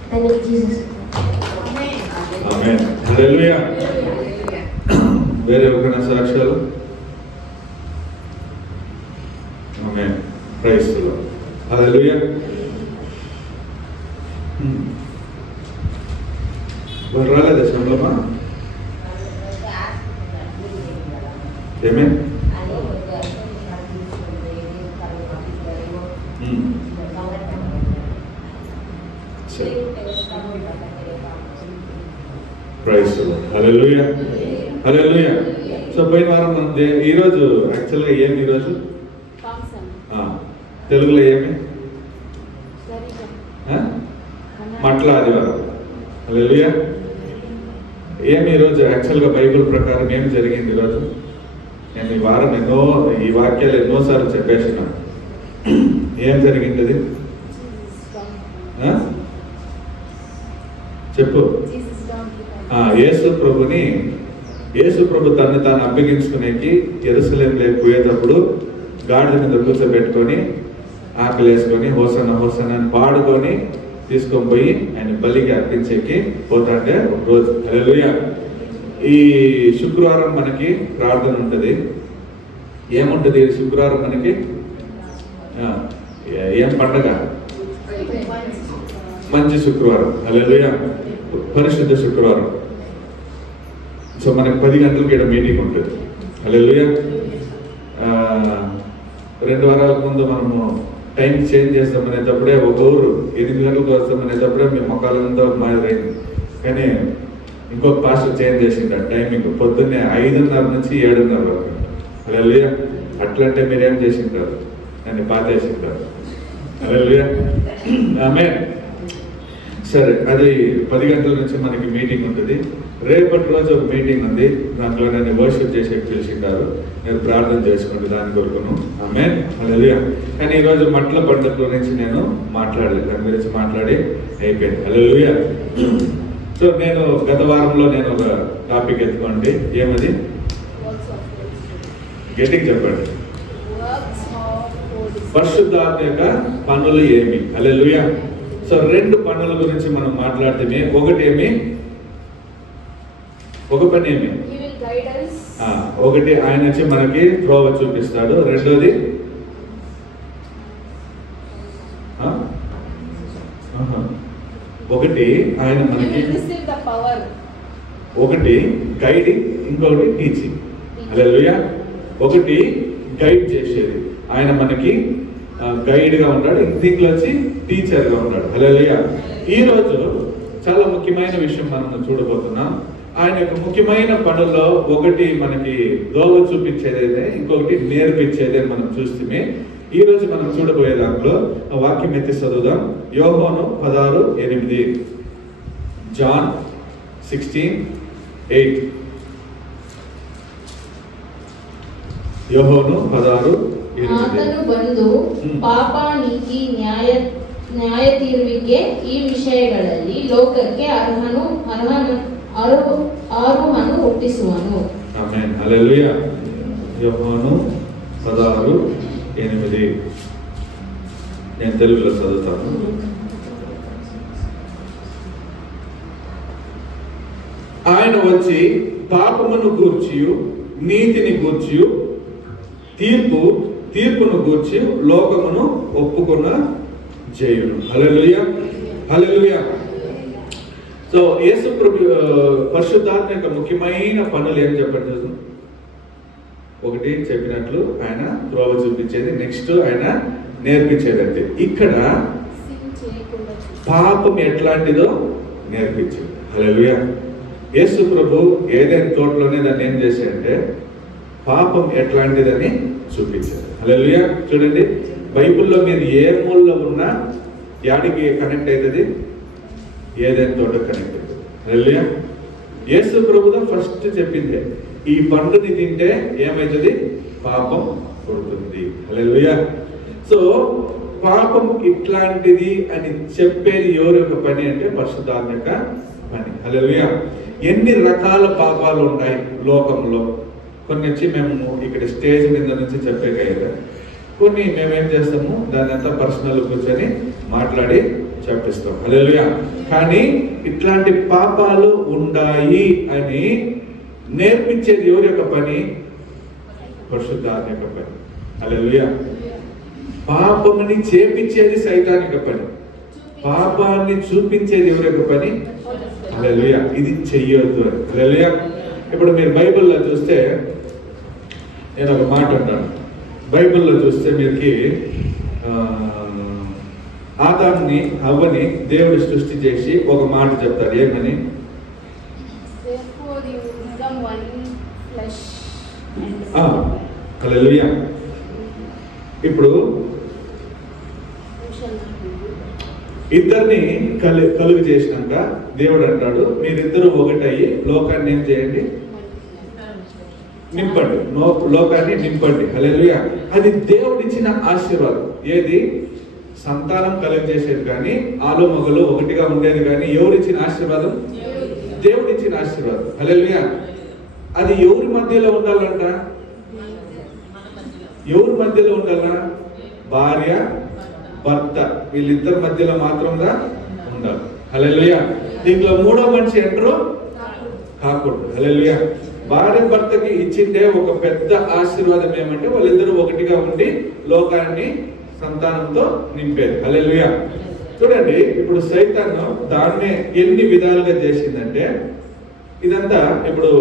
దానికి జీసస్. ఆమేన్. హల్లెలూయా. వేరే ఎవరైనా సాక్ష్యాలు? ఆమేన్. Praise the Lord. హల్లెలూయా. మరి రాలేదా శంభలమా? ఏమే? Praise the Lord. హల్లెలూయా, హల్లెలూయా. సో పోయిన వారం ఈరోజు యాక్చువల్గా ఏమి ఈరోజు తెలుగులో ఏమి మట్ల ఆదివారం. హల్లెలూయా. ఏమి ఈరోజు యాక్చువల్గా బైబిల్ ప్రకారం ఏం జరిగింది ఈరోజు? నేను ఈ వారం ఈ వాక్యాలు ఎన్నోసార్లు చెప్పేసిన. ఏం జరిగింది? చెప్పు. యేసు ప్రభు తను తాను అప్పగించుకునేకి యెరూషలేములోకి పోయేటప్పుడు గాడిద మీద కూర్చోబెట్టుకొని ఆకలి వేసుకొని హోసన్న హోసన్న అని పాడుకొని తీసుకొని పోయి ఆయన బలికి అర్పించేకి పోతాంటే ఒక రోజు. హల్లెలూయా. ఈ శుక్రవారం మనకి ప్రార్థన ఉంటుంది. ఏముంటుంది శుక్రవారం మనకి? ఏం పండగ? మంచి శుక్రవారం. హల్లెలూయా. పరిశుద్ధ శుక్రవారం. సో మనకి 10 గంటలకు ఇక్కడ మీటింగ్ ఉంటుంది. హల్లెలూయా. 2 వారాల ముందు మనము టైం చేంజ్ చేస్తామనేటప్పుడే ఒక ఊరు 8 గంటలకు వస్తామనేటప్పుడే మీ మొక్కలంతా మారింది. కానీ ఇంకొక పాస్టర్ చేంజ్ చేసిండ టైమింగ్. పొద్దున్నే 5:30 నుంచి 7:30 వరకు. హల్లెలూయా. అట్లంటే మీరేం చేసింటారు? నన్ను పాతేసింటారు. హల్లెలూయా. ఆమేన్. సరే, అది 10 గంటల నుంచి మనకి మీటింగ్ ఉంటుంది. రేపటి రోజు ఒక మీటింగ్ ఉంది. దాంట్లో నన్ను వర్షిప్ చేసి పిలిచింటారు. నేను ప్రార్థన చేసుకోండి దాని కొరకును. ఆమేన్. హల్లెలూయా. కానీ ఈరోజు మట్ల పండుగ గురించి నేను మాట్లాడలేదు. దాని గురించి మాట్లాడి అయిపోయింది. హల్లెలూయా. సో నేను గత వారంలో నేను ఒక టాపిక్ ఎత్తుకోండి. ఏమది? గట్టిగా చెప్పండి. పరిశుద్ధాత్మ యొక్క పనులు ఏమి? హల్లెలూయా. సో 2 పనుల గురించి మనం మాట్లాడితే, ఒకటి ఏమి? ఒక పని ఏమి? ఒకటి ఆయన వచ్చి మనకి త్రోవ చూపిస్తాడు. రెండోది ఒకటి ఆయన మనకి ఒకటి గైడింగ్, ఇంకొకటి టీచింగ్. హల్లెలూయా. ఒకటి గైడ్ చేసేది, ఆయన మనకి గైడ్ గా ఉన్నాడు. దీంట్లో వచ్చి టీచర్ గా ఉన్నాడు. హల్లెలూయా. ఈ రోజు చాలా ముఖ్యమైన విషయం మనం చూడబోతున్నాం. ఆయన యొక్క ముఖ్యమైన పనుల్లో ఒకటి మనకి దోవ చూపించేదే, ఇంకొకటి నేర్పించేదే మనం చూస్తే. ఈ రోజు మనం చూడబోయే దాంట్లో వాక్యం ఎత్తి చదువుదాం. యోహాను 16:8. జాన్ 16:8. యోహోను 16:8. ಆತನು ಬಂದು ಪಾಪ ನೀತಿ ನ್ಯಾಯ ತೀರ್ವಿಕೆ ಈ ವಿಷಯಗಳಲ್ಲಿ ಲೋಕಕ್ಕೆ ಅರುಹನು ಹುಟ್ಟಿಸುವನು. ఆమేన్. హల్లెలూయా. యోహోను 16:8. నేను తెలుగులో చదువుతాను. ఆయన వచ్చి పాపమును గూర్చియు నీతిని గూర్చియు తీర్పును గూర్చి లోకమును ఒప్పుకున్న చేయును. హల్లెలూయా. హల్లెలూయా. సో యేసు పరిశుద్ధాత్మ యొక్క ముఖ్యమైన పనులు ఏం చెప్పండి. ఒకటి చెప్పినట్లు ఆయన త్రోవ చూపించేది, నెక్స్ట్ ఆయన నేర్పించేది. అంటే ఇక్కడ పాపం ఎట్లాంటిదో నేర్పించేది. హల్లెలూయా. యేసు ప్రభు ఏదైనా తోటలోనే దాన్ని ఏం చేశాడంటే పాపం ఎట్లాంటిదని చూపించారు. హల్లెలూయా. చూడండి, బైబిల్లో మీరు ఏ మూలలో ఉన్నా యాడికి కనెక్ట్ అవుతుంది, ఏదైనా తోట కనెక్ట్ అవుతుంది. హల్లెలూయా. యేసు ప్రభుతో ఫస్ట్ చెప్పింది, ఈ పండుని తింటే ఏమవుతుంది, పాపం పుడుతుంది. హల్లెలూయా. సో పాపం ఇట్లాంటిది అని చెప్పేది ఎవరి యొక్క పని అంటే పరిశుద్ధాత్మ యొక్క పని. హల్లెలూయా. ఎన్ని రకాల పాపాలు ఉన్నాయి లోకంలో. కొన్ని వచ్చి మేము ఇక్కడ స్టేజ్ మీద నుంచి చెప్పేకయ్యా, కొన్ని మేమేం చేస్తాము దాని అంతా పర్సనల్ కూర్చొని మాట్లాడి చెప్పిస్తాం. హల్లెలూయా. కానీ ఇట్లాంటి పాపాలు ఉన్నాయి అని నేర్పించేది ఎవరి యొక్క పని, పరిశుద్ధాత్మ యొక్క పని. హల్లెలూయా. పాపముని చేపించేది సైతాన్ యొక్క పని, పాపాన్ని చూపించేది ఎవరి యొక్క పని. హల్లెలూయా. ఇది చెయ్యొద్దు అని. హల్లెలూయా. ఇప్పుడు మీరు బైబిల్లో చూస్తే, నేను ఒక మాట అంటాను, బైబిల్లో చూస్తే మీరుకి ఆదాముని హవ్వని దేవుడు సృష్టి చేసి ఒక మాట చెప్తాడు. ఏమని? హల్లెలూయా. ఇప్పుడు ఇద్దరిని కలుగు చేసినాక దేవుడు అంటాడు, మీరిద్దరూ ఒకటయ్యి లోకాన్ని ఏం చేయండి, నింపండి, లోకాన్ని నింపండి. హల్లెలూయా. అది దేవుడిచ్చిన ఆశీర్వాదం. ఏది? సంతానం కలుగు చేసేది కానీ, ఆలు మగలు ఒకటిగా ఉండేది కానీ, ఎవరిచ్చిన ఆశీర్వాదం? దేవుడిచ్చిన ఆశీర్వాదం. హల్లెలూయా. అది ఎవరి మధ్యలో ఉండాలంట? ఎవరి మధ్యలో ఉండాలా? భార్య భర్త, వీళ్ళిద్దరి మధ్యలో మాత్రంగా ఉండాలి. హల్లెలూయా. దీంట్లో మూడో మనిషి ఎంటరు కాకూడదు. హల్లెలూయా. భార్య భర్తకి ఇచ్చిందే ఒక పెద్ద ఆశీర్వాదం ఏమంటే వాళ్ళిద్దరూ ఒకటిగా ఉండి లోకాన్ని సంతానంతో నింపేది. హల్లెలూయా. చూడండి, ఇప్పుడు సైతాను దాన్నే ఎన్ని విధాలుగా చేసిందంటే, ఇదంతా ఇప్పుడు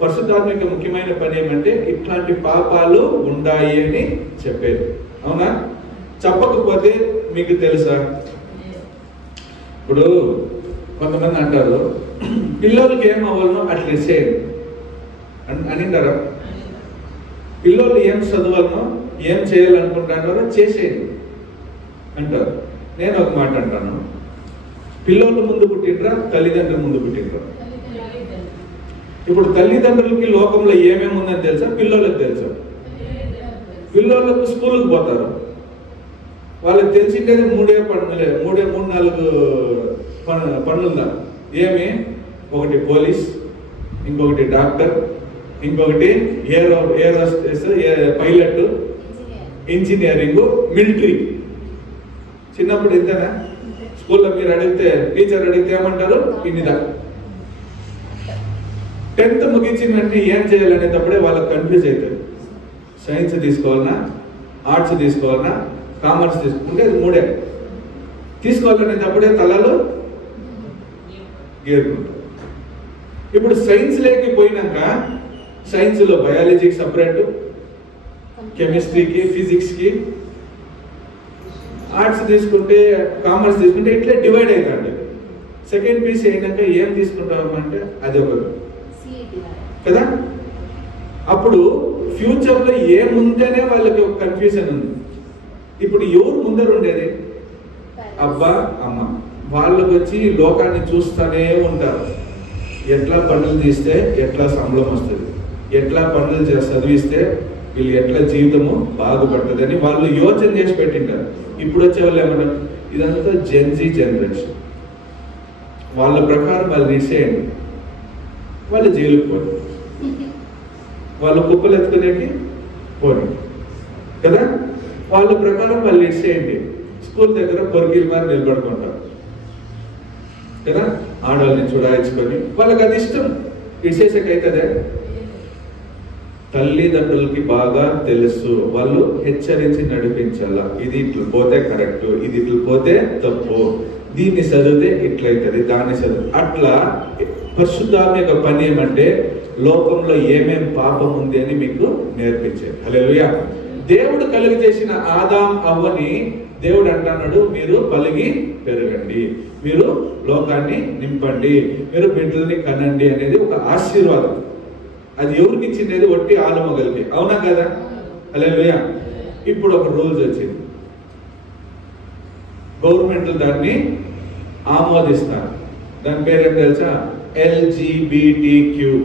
పరిశుద్ధాత్మిక ముఖ్యమైన పని ఏమంటే ఇట్లాంటి పాపాలు ఉన్నాయి అని చెప్పేది. అవునా? చెప్పకపోతే మీకు తెలుసా? ఇప్పుడు కొంతమంది అంటారు, పిల్లలకి ఏం అవ్వాలనో అట్లా చేయండి అనింటారా? పిల్లలు ఏం చదవాలనో ఏం చేయాలనుకుంటారో చేసేయండి అంటారు. నేను ఒక మాట అంటాను, పిల్లలు ముందు పుట్టిండ్రా తల్లిదండ్రులు ముందు పుట్టిండ్రా? ఇప్పుడు తల్లిదండ్రులకి లోకంలో ఏమేమి ఉందని తెలుసా? పిల్లలకు తెలుసా? పిల్లలకు స్కూల్కి పోతారు, వాళ్ళకి తెలిసిండేది మూడు నాలుగు పనులుందా? ఏమి? ఒకటి పోలీస్, ఇంకొకటి డాక్టర్, ఇంకొకటి ఏరోస్పేస్ పైలట్, ఇంజనీరింగ్, మిలిటరీ. చిన్నప్పుడు ఇంతేనా? స్కూల్లో మీరు అడిగితే, టీచర్ అడిగితే ఏమంటారు? ఇన్నిదా. 10th ముగించిన వెంటనే ఏం చేయాలనేటప్పుడే వాళ్ళకి కన్ఫ్యూజ్ అవుతారు. సైన్స్ తీసుకోవాలన్నా, ఆర్ట్స్ తీసుకోవాలన్నా, కామర్స్ తీసుకుంటే అది మూడే తీసుకోవాలనేటప్పుడే తలలు గేరుకుంటారు. ఇప్పుడు సైన్స్ లేకి పోయినాక సైన్స్లో బయాలజీకి సపరేట్, కెమిస్ట్రీకి, ఫిజిక్స్కి, ఆర్ట్స్ తీసుకుంటే, కామర్స్ తీసుకుంటే ఇట్లా డివైడ్ అవుతాండి. సెకండ్ పీస్ అయినాక ఏం తీసుకుంటామంటే అది ఒక కదా. అప్పుడు ఫ్యూచర్లో ఏముందనే వాళ్ళకి ఒక కన్ఫ్యూజన్ ఉంది. ఇప్పుడు ఎవరు ముందర ఉండేది? అబ్బా అమ్మ. వాళ్ళకి వచ్చి లోకాన్ని చూస్తూనే ఉంటారు. ఎట్లా పనులు తీస్తే ఎట్లా సంబళం వస్తుంది, ఎట్లా పనులు చదివిస్తే వీళ్ళు ఎట్లా జీవితము బాగుపడుతుందని వాళ్ళు యోచన చేసి పెట్టింటారు. ఇప్పుడు వచ్చే వాళ్ళు ఏమన్నారు, ఇదంతా జెన్జీ జనరేషన్, వాళ్ళ ప్రకారం వాళ్ళు నిసేయండి, వాళ్ళు జైలుకు పోరు, వాళ్ళు కుప్పలు ఎత్తుకునేకి పోరు కదా, వాళ్ళ ప్రకారం వాళ్ళు నిసేయండి, స్కూల్ దగ్గర పొరికిల మీద నిలబడుకుంటారు కదా, ఆడవాళ్ళని చూడాయించుకొని వాళ్ళకి అది ఇష్టం. ఇచ్చేసకైతే తల్లిదండ్రులకి బాగా తెలుసు, వాళ్ళు హెచ్చరించి నడిపించాల, ఇది ఇట్లా పోతే కరెక్ట్, ఇది ఇట్లా పోతే తప్పు, దీన్ని చదివితే ఇట్లయితుంది, దాన్ని చదువు అట్లా. పరిశుద్ధాత్మ యొక్క పని ఏమంటే లోకంలో ఏమేం పాపం ఉంది అని మీకు నేర్పించేది. హల్లెలూయా. దేవుడు కలుగు చేసిన ఆదాం అవ్వని దేవుడు అంటున్నాడు, మీరు పలిగి పెరగండి, మీరు లోకాన్ని నింపండి, మీరు బిడ్డల్ని కనండి అనేది ఒక ఆశీర్వాదం. అది ఎవరికి ఇచ్చింది? ఒట్టి ఆలమగలికి, అవునా కదా? హల్లెలూయా. ఇప్పుడు ఒక రూల్స్ వచ్చింది, గవర్నమెంట్ దాన్ని ఆమోదిస్తారు. దాని పేరు ఏం తెలుసా? LGBTQA+.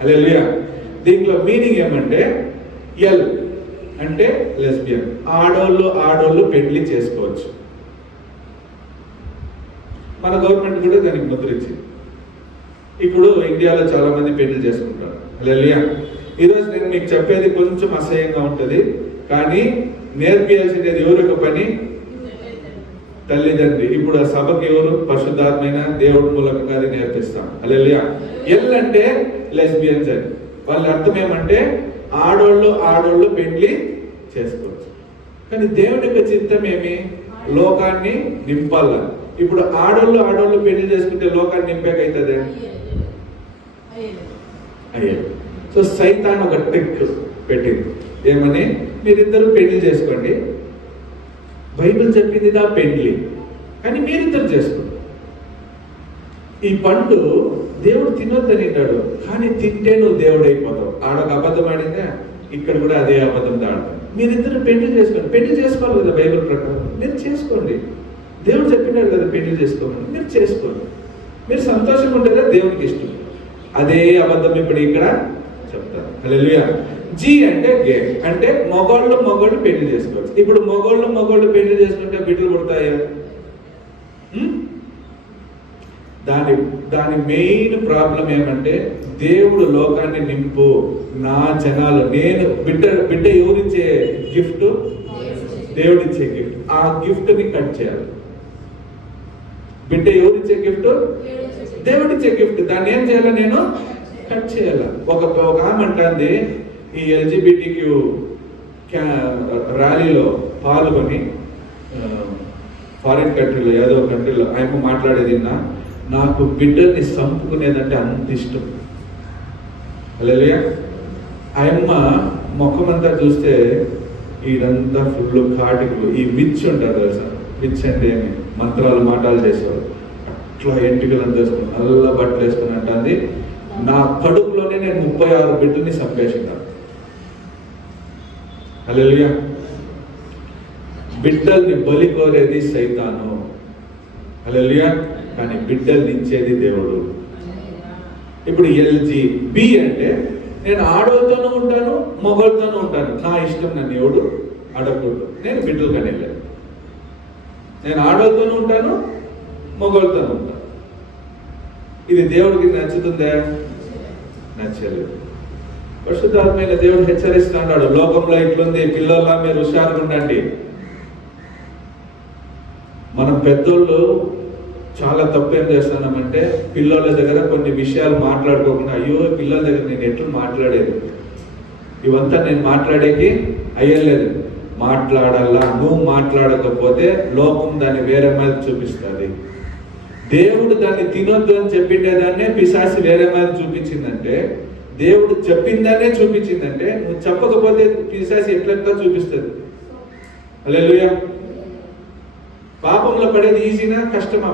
హల్లెలూయా. దీంట్లో మీనింగ్ ఏమంటే ఎల్ అంటే లెస్బియన్, ఆడోళ్ళు పెళ్లి చేసుకోవచ్చు. మన గవర్నమెంట్ కూడా దానికి ముద్ర ఇచ్చింది. ఇప్పుడు ఇండియాలో చాలా మంది పెళ్లి చేసుకుంటారు. హల్లెలూయా. ఈరోజు నేను మీకు చెప్పేది కొంచెం అసహ్యంగా ఉంటుంది, కానీ నేర్పించాల్సింది ఎవరి యొక్క పని? తల్లిదండ్రి. ఇప్పుడు ఆ సభకి ఎవరు? పరిశుద్ధాత్మైన దేవుడి మూలకంగా అది నేర్పిస్తాం. హల్లెలూయా. ఎల్ అంటే లెస్బియన్స్ అని, వాళ్ళ అర్థం ఏమంటే ఆడోళ్ళు పెళ్లి చేసుకోవచ్చు. కానీ దేవుడి యొక్క చిత్తం ఏమి? లోకాన్ని నింపాల. ఇప్పుడు ఆడోళ్ళు పెళ్లి చేసుకుంటే లోకాన్ని నింపేకైతుంది అయ్యే. సో సైతాన్ ఒక ట్రిక్ పెట్టింది, ఏమని? మీరిద్దరు పెళ్లి చేసుకోండి, బైబిల్ చెప్పింది దా పెళ్లి, కానీ మీరిద్దరు చేసుకోండి. ఈ పండు దేవుడు తినొద్దని తింటాడు, కానీ తింటే నువ్వు దేవుడు అయిపోతావు. ఆడొక అబద్ధం ఆడిందా, ఇక్కడ కూడా అదే అబద్ధం ఆడతాం. మీరిద్దరు పెళ్లి చేసుకోండి, పెళ్లి చేసుకోవాలి కదా బైబిల్ ప్రకారం, మీరు చేసుకోండి. దేవుడు చెప్పినాడు కదా పెళ్లి చేసుకోమని, మీరు చేసుకోండి. మీరు సంతోషంగా ఉంటారా? దేవునికి ఇష్టం. అదే అబద్ధం ఇప్పుడు ఇక్కడ చెప్తారు. హల్లెలూయా. జీ అంటే గే, అంటే మగోళ్ళు పెళ్లి చేసుకోవచ్చు. ఇప్పుడు మగోళ్ళు పెళ్లి చేసుకుంటే బిడ్డలు పుడతాయా? దాని మెయిన్ ప్రాబ్లం ఏమంటే దేవుడు లోకాన్ని నింపు, నా జనాలు, నేను బిడ్డ ఎవరిచ్చే గిఫ్ట్? దేవుడిచ్చే గిఫ్ట్. ఆ గిఫ్ట్ ని కట్ చేయాలి. బిడ్డ ఎవరిచ్చే గిఫ్ట్? దేవుడిచ్చే గిఫ్ట్. దాన్ని ఏం చేయాలి? నేను కట్ చేయాలి. ఒక ఆమె అంటుంది, ఈ LGBTQ ర్యాలీలో పాల్గొని ఫారిన్ కంట్రీలో, ఏదో కంట్రీలో ఆయన మాట్లాడేది, నాకు బిడ్డల్ని చంపుకునేదంటే అంత ఇష్టం. హల్లెలూయా. ఆయమ్మ ముఖం అంతా చూస్తే ఇదంతా ఫుల్ కాటికులు, ఈ విచ్ ఉంటారు కదా సార్, విచ్ అంటే ఏమి? మంత్రాలు మాటలు చేసేవారు. అట్లా ఎంటికలను వేసుకుని నల్ల బట్టలు వేసుకుని అంటుంది, నా కడుపులోనే నేను 36 బిడ్డల్ని చంపేసినాను. హల్లెలూయా. బిడ్డల్ని బలి కోరేది సైతాను. హల్లెలూయా. కానీ బిడ్డల్ని ఇచ్చేది దేవుడు. ఇప్పుడు LGB అంటే నేను ఆడోళ్ళతోనూ ఉంటాను, మగోళ్ళతోనూ ఉంటాను, నా ఇష్టం, నన్ను ఎవడు అడగకూడదు, నేను బిడ్డలు కనేలేదు. నేను ఆడోళ్ళతోనూ ఉంటాను, మగోళ్ళతోనూ ఉంటాను. ఇది దేవుడికి నచ్చుతుందా? నచ్చలేదు. పరిశుద్ధాత్మైన దేవుడు హెచ్చరిస్తున్నాడు, లోకంలో ఇట్లుంది, పిల్లల్లా మీరు హుషారుగా ఉండండి. మనం పెద్దోళ్ళు చాలా తప్పు ఏం చేస్తున్నామంటే, పిల్లల దగ్గర కొన్ని విషయాలు మాట్లాడుకోకుండా, అయ్యో పిల్లల దగ్గర నేను ఎట్లా మాట్లాడేది, ఇవంతా నేను మాట్లాడేకి అయ్యలేదు. మాట్లాడాలా, నువ్వు మాట్లాడకపోతే లోకం దాన్ని వేరే మీద చూపిస్తుంది. దేవుడు దాన్ని తినొద్దు అని చెప్పిండేదాన్నే పిశాచి వేరే మీద చూపించిందంటే, దేవుడు చెప్పిందాన్నే చూపించిందంటే, నువ్వు చెప్పకపోతే పిశాచి ఎట్లా చూపిస్తుంది? హల్లెలూయా. పాపంలో పడేది ఈజీనా కష్టమా?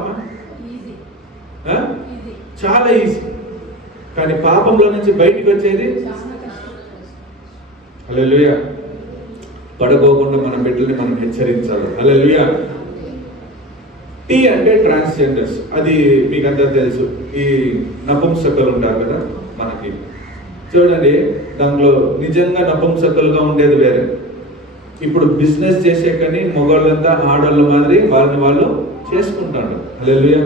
చాలా ఈజీ. కానీ పాపంలో నుంచి బయటికి వచ్చేది హల్లెలూయా. పడుకోకుండా మన బిడ్డల్ని మనం హెచ్చరించాలి. హల్లెలూయా. టీ అంటే ట్రాన్స్జెండర్స్, అది మీకు అంతా తెలుసు. ఈ నపుంసకులు ఉంటారు కదా, మనకి చూడండి, దాంట్లో నిజంగా నపుంసకులుగా ఉండేది వేరే. ఇప్పుడు బిజినెస్ చేసే కానీ మగవాళ్ళంతా ఆడవాళ్ళ మాదిరి వాళ్ళని వాళ్ళు చేసుకుంటాడు. హల్లెలూయా.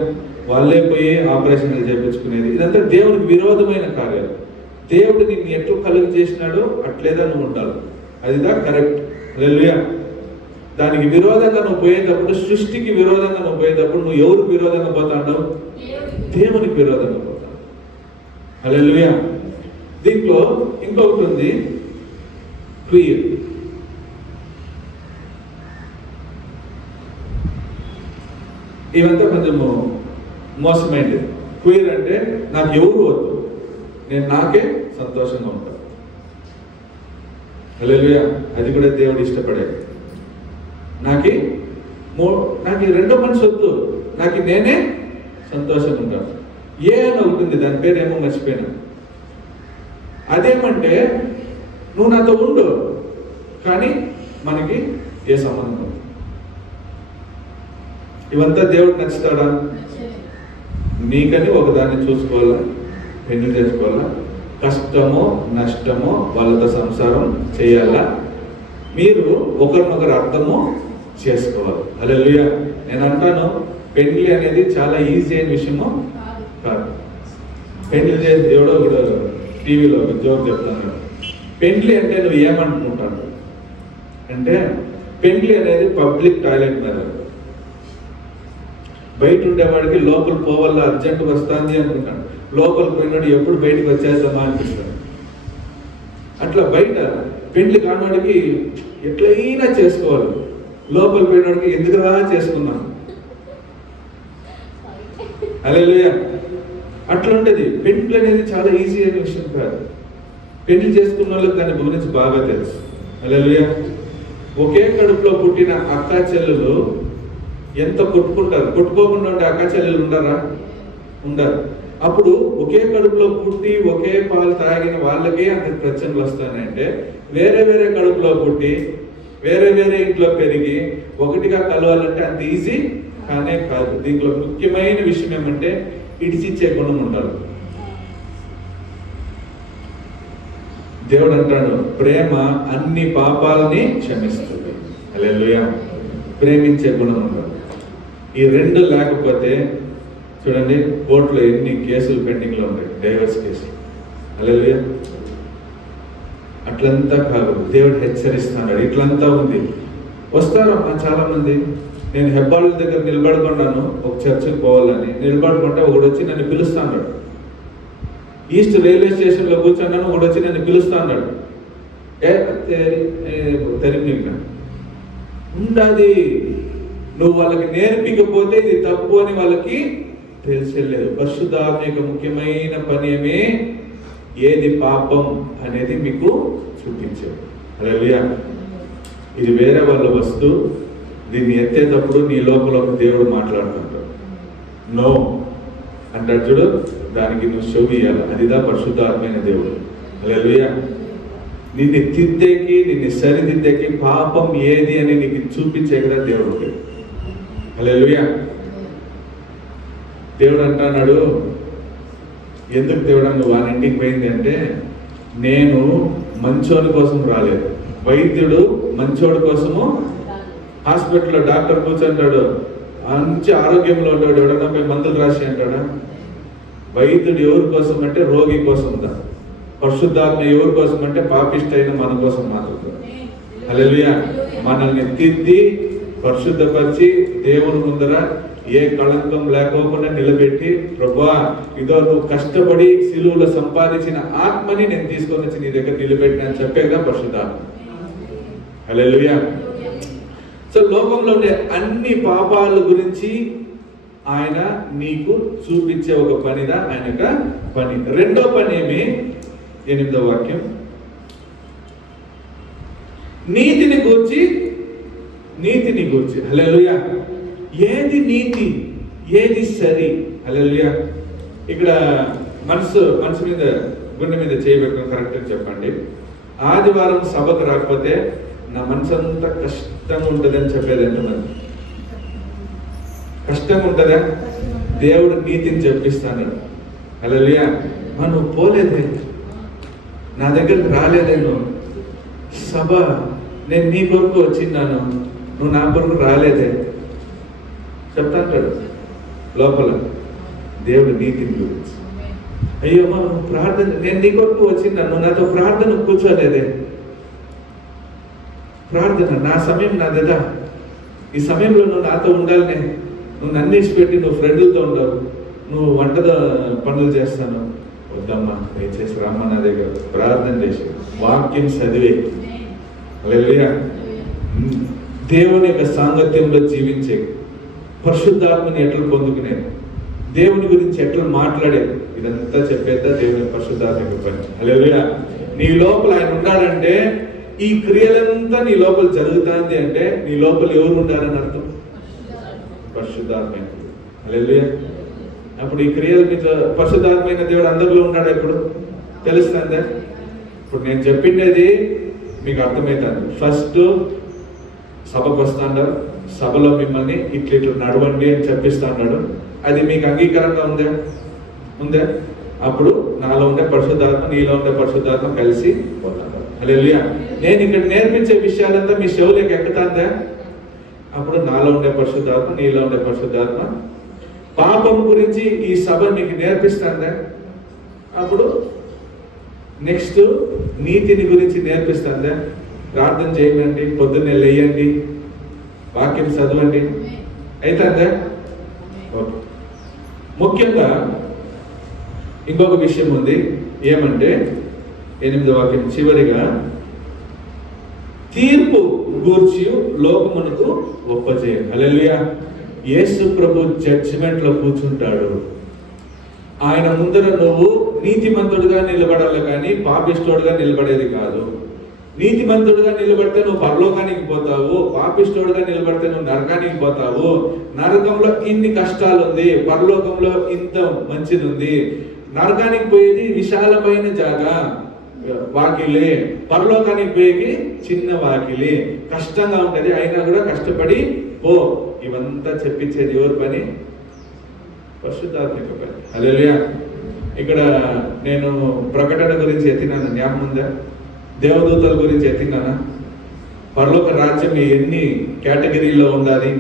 వాళ్ళే పోయి ఆపరేషన్లు చేయించుకునేది. ఇదంతా దేవునికి విరోధమైన కార్యాలు. దేవుడు నిన్ను ఎట్లు కలుగు చేసినాడో అట్లేదా నువ్వు ఉండాలి. అదిదా కరెక్ట్. హల్లెలూయా. దానికి విరోధంగా నువ్వు పోయేటప్పుడు, సృష్టికి విరోధంగా నువ్వు పోయేటప్పుడు నువ్వు ఎవరికి విరోధంగా పోతాడు? దేవునికి విరోధంగా పోతాడు. హల్లెలూయా. దీంట్లో ఇంకొకటి ఉంది, క్వియర్. ఇవంతా కొంచెము మోసమైంది. క్వియర్ అంటే నాకు ఎవరు వద్దు, నేను నాకే సంతోషంగా ఉంటాను. హల్లెలూయా. అది కూడా దేవుడు ఇష్టపడేది. నాకు రెండో మనిషి వద్దు, నాకు నేనే సంతోషంగా ఉంటాను. ఏ అని ఉంటుంది, దాని పేరు ఏమో మర్చిపోయినా. అదేమంటే నువ్వు నాతో ఉండు, కానీ మనకి ఏ సంబంధం. ఇవంతా దేవుడు నచ్చుతాడా? నీకని ఒకదాన్ని చూసుకోవాలా, పెళ్లి చేసుకోవాలా, కష్టమో నష్టమో వాళ్ళతో సంసారం చేయాలా, మీరు ఒకరినొకరు అర్థము చేసుకోవాలి. హల్లెలూయా. నేను అంటాను, పెళ్లి అనేది చాలా ఈజీ అయిన విషయము కాదు. పెళ్లి చేసి ఎవడో కూడా టీవీలో ఒక జోక్ చెప్తాను. పెళ్లి అంటే నువ్వు ఏమనుకుంటాను అంటే, పెళ్లి అనేది పబ్లిక్ టాయిలెట్ మీద. బయట ఉండేవాడికి లోపల పోవాలా, అర్జెంట్ వస్తుంది అనుకుంటాను. లోపలికి పోయినాడు ఎప్పుడు బయటకు వచ్చేద్దామా అనిపిస్తాడు. అట్లా బయట పెళ్లి కానివాడికి ఎట్లయినా చేసుకోవాలి, లోపల పోయినవాడికి ఎందుకురా చేసుకున్నాం. హల్లెలూయా. అట్లా ఉంటుంది. పెళ్లి అనేది చాలా ఈజీ అయిన విషయం కాదు. పెళ్లి చేసుకున్న వాళ్ళకి దాని గురించి బాగా తెలుసు. హల్లెలూయా. ఒకే కడుపులో పుట్టిన అక్క చెల్లెలు ఎంత కొట్టుకుంటారు. కొట్టుకోకుండా ఉండే అక్క చెల్లెలు ఉండరా? ఉండరు. అప్పుడు ఒకే కడుపులో పుట్టి ఒకే పాలు తాగిన వాళ్ళకే అంత ప్రచనలు వస్తాయంటే, వేరే వేరే కడుపులో పుట్టి వేరే వేరే ఇంట్లో పెరిగి ఒకటిగా కలవాలంటే అంత ఈజీ కానే కాదు. దీంట్లో ముఖ్యమైన విషయం ఏమంటే ఇడిచిచ్చే గుణం ఉండాలి. దేవుడు అంటాడు, ప్రేమ అన్ని పాపాలని క్షమిస్తుంది. హల్లెలూయా. ప్రేమించే గుణం ఉండాలి. ఈ రెండు లేకపోతే చూడండి, కోర్టులో ఎన్ని కేసులు పెండింగ్ లో ఉంటాయి, డైవర్స్ కేసులు. హల్లెలూయా. అట్లంతా కాదు, దేవుడు హెచ్చరిస్తున్నాడు. ఇట్లంతా ఉంది. వస్తారు చాలా మంది. నేను హెబ్బాళ్ళ దగ్గర నిలబడుకున్నాను, ఒక చర్చికి పోవాలని. నిలబడుకుంటే ఒకడు వచ్చి నన్ను పిలుస్తాడు. ఈస్ట్ రైల్వే స్టేషన్ లో కూర్చున్నాను, ఒకడు వచ్చి నన్ను పిలుస్తాడు. ఉండది. నువ్వు వాళ్ళకి నేర్పికపోతే ఇది తప్పు అని వాళ్ళకి తెలిసలేదు. పరిశుద్ధాత్మ ముఖ్యమైన పని ఏమే, ఏది పాపం అనేది మీకు చూపించాడు. హల్లెలూయా. ఇది వేరే వాళ్ళ వస్తువు. దీన్ని ఎత్తేటప్పుడు నీ లోపల ఒక దేవుడు మాట్లాడుతుంటాడు. నో అంటాడు చూడు, దానికి నువ్వు చెవి ఇయ్యాలి. అదిదా పరిశుద్ధాత్మైన దేవుడు. హల్లెలూయా. నిన్ను తిద్దేకి, నిన్ను సరిదిద్దేకి పాపం ఏది అని నీకు చూపించే కదా దేవుడు. హల్లెలూయా. దేవుడు అంటున్నాడు, ఎందుకు దేవుడు నువ్వు వాళ్ళ ఇంటికి పోయింది అంటే, నేను మంచోడి కోసం రాలేదు. వైద్యుడు మంచోడి కోసము. హాస్పిటల్లో డాక్టర్ కూర్చుంటాడు, మంచి ఆరోగ్యంలో ఉంటాడు, ఎవడన్నా పోయి మందులు రాసి అంటాడా? వైద్యుడు ఎవరి కోసం అంటే రోగి కోసం ఉందా. పరిశుద్ధాత్మ ఎవరి కోసం అంటే పాపిష్ట అయిన మన కోసం మాత్రం. హల్లెలూయా. మనల్ని తిద్ది పరిశుద్ధపరిచి దేవుని ముందర ఏ కళంకం లేకోకుండా నిలబెట్టి, ప్రభువా ఇదో నువ్వు కష్టపడి సిలువలో సంపాదించిన ఆత్మని నేను తీసుకొని వచ్చి నీ దగ్గర నిలబెట్టిన అని చెప్పేగా పరిశుద్ధాత్మ. హల్లెలూయా. సో లోకంలో ఉండే అన్ని పాపాల గురించి ఆయన నీకు చూపించే ఒక పనిదా ఆయన యొక్క పని. రెండో పని ఏమి? 8వ వాక్యం, నీతిని గూర్చి. నీతిని గూర్చి. హల్లెలూయా. ఏది నీతి, ఏది సరి? హల్లెలూయా. ఇక్కడ మనసు మీద గుండె మీద చేయబెట్టుకుని కరెక్ట్ అని చెప్పండి. ఆదివారం సభకు రాకపోతే నా మనసు అంతా కష్టంగా ఉంటుందని చెప్పేది ఎంతమంది? కష్టంగా ఉంటుందా? దేవుడు నీతిని చెప్పిస్తాడు. హల్లెలూయా. నువ్వు పోలేదే, నా దగ్గరికి రాలేదేను, సభ నేను నీ కొరకు వచ్చిన్నాను, నువ్వు నా కొరకు రాలేదే చెప్తాంటాడు లోపల దేవుడు నీతిని గురించి. అయ్యో నువ్వు ప్రార్థన, నేను నీ కొరకు వచ్చిన్నాను, నువ్వు నాతో ప్రార్థన కూర్చోలేదే. ప్రార్థన నా సమయం నాదేదా, ఈ సమయంలో నువ్వు నాతో ఉండాలనే. నువ్వు నన్ను ఇచ్చిపెట్టి నువ్వు ఫ్రెండ్లతో ఉండవు, నువ్వు వంట పనులు చేస్తాను. వద్దమ్మా, నేను చేసి రమ్మ నా దగ్గర ప్రార్థన చేసి వాక్యం చదివే. హల్లెలూయా. దేవుని యొక్క సాంగత్యంలో జీవించే, పరిశుద్ధాత్మని ఎట్లా పొందుకునే, దేవుని గురించి ఎట్లా మాట్లాడేది, ఇదంతా చెప్పేద్దా దేవుని పరిశుద్ధాత్మ యొక్క పని. హల్లెలూయా. నీ లోపల ఆయన ఉన్నాడంటే ఈ క్రియలంతా నీ లోపల జరుగుతుంది అంటే నీ లోపల ఎవరు ఉండాలని అర్థం? పరిశుద్ధాత్మ. హల్లెలూయా. అప్పుడు ఈ క్రియల మీద పరిశుద్ధాత్మైన దేవుడు అందరిలో ఉన్నాడు. ఎప్పుడు తెలుస్తుందా? ఇప్పుడు నేను చెప్పిండేది మీకు అర్థమవుతుంది. ఫస్ట్ సభకు వస్తాడు, సభలో మిమ్మల్ని ఇట్లా నడవండి అని చెప్పిస్తాడు. అది మీకు అంగీకారంగా ఉందా? ఉందా? అప్పుడు నాలో ఉండే పరిశుద్ధాత్మ నీలో ఉండే పరిశుద్ధాత్మ కలిసి పోతాడు. హల్లెలూయా. నేను ఇక్కడ నేర్పించే విషయాలంతా మీ చెవులకు ఎక్కుతాందా? అప్పుడు నాలో ఉండే పరిశుద్ధాత్మ నీలో ఉండే పరిశుద్ధాత్మ పాపం గురించి ఈ సభ మీకు నేర్పిస్తుందా? అప్పుడు నెక్స్ట్ నీతిని గురించి నేర్పిస్తుందా? ప్రార్థన చేయండి, పొద్దున్నే లేయండి, వాక్యం చదవండి, అవుతుందా? ఓకే. ముఖ్యంగా ఇంకొక విషయం ఉంది. ఏమంటే 8వ వాక్యం చివరిగా, తీర్పు గూర్చి లోకమునకు ఒప్పజేయండి. హల్లెలూయా. యేసు ప్రభు జడ్జిమెంట్ లో కూర్చుంటాడు. ఆయన ముందర నువ్వు నీతిమంతుడుగా నిలబడాలి కానీ పాపిష్టోడుగా నిలబడేది కాదు. నీతిమంతుడుగా నిలబడితే నువ్వు పరలోకానికి పోతావు, పాపిష్టోడుగా నిలబడితే నువ్వు నరకానికి పోతావు. నరకంలో ఇన్ని కష్టాలు ఉంది, పరలోకంలో ఇంత మంచిది ఉంది. నరకానికి పోయేది విశాలమైన జాగా, వాకిలే. పరలోకానికి పోయేది చిన్న వాకిలి, కష్టంగా ఉంటది. అయినా కూడా కష్టపడి పో. ఇవంతా చెప్పించేది ఎవరి పని? పరిశుద్ధాత్మ పని. హల్లెలూయా. ఇక్కడ నేను ప్రకటన గురించి ఎత్తినాను, జ్ఞాపకం ఉందా? దేవదూతల గురించి ఎత్తినానా? పరలోక రాజ్యం ఎన్ని కేటగిరీలో ఉండాలి,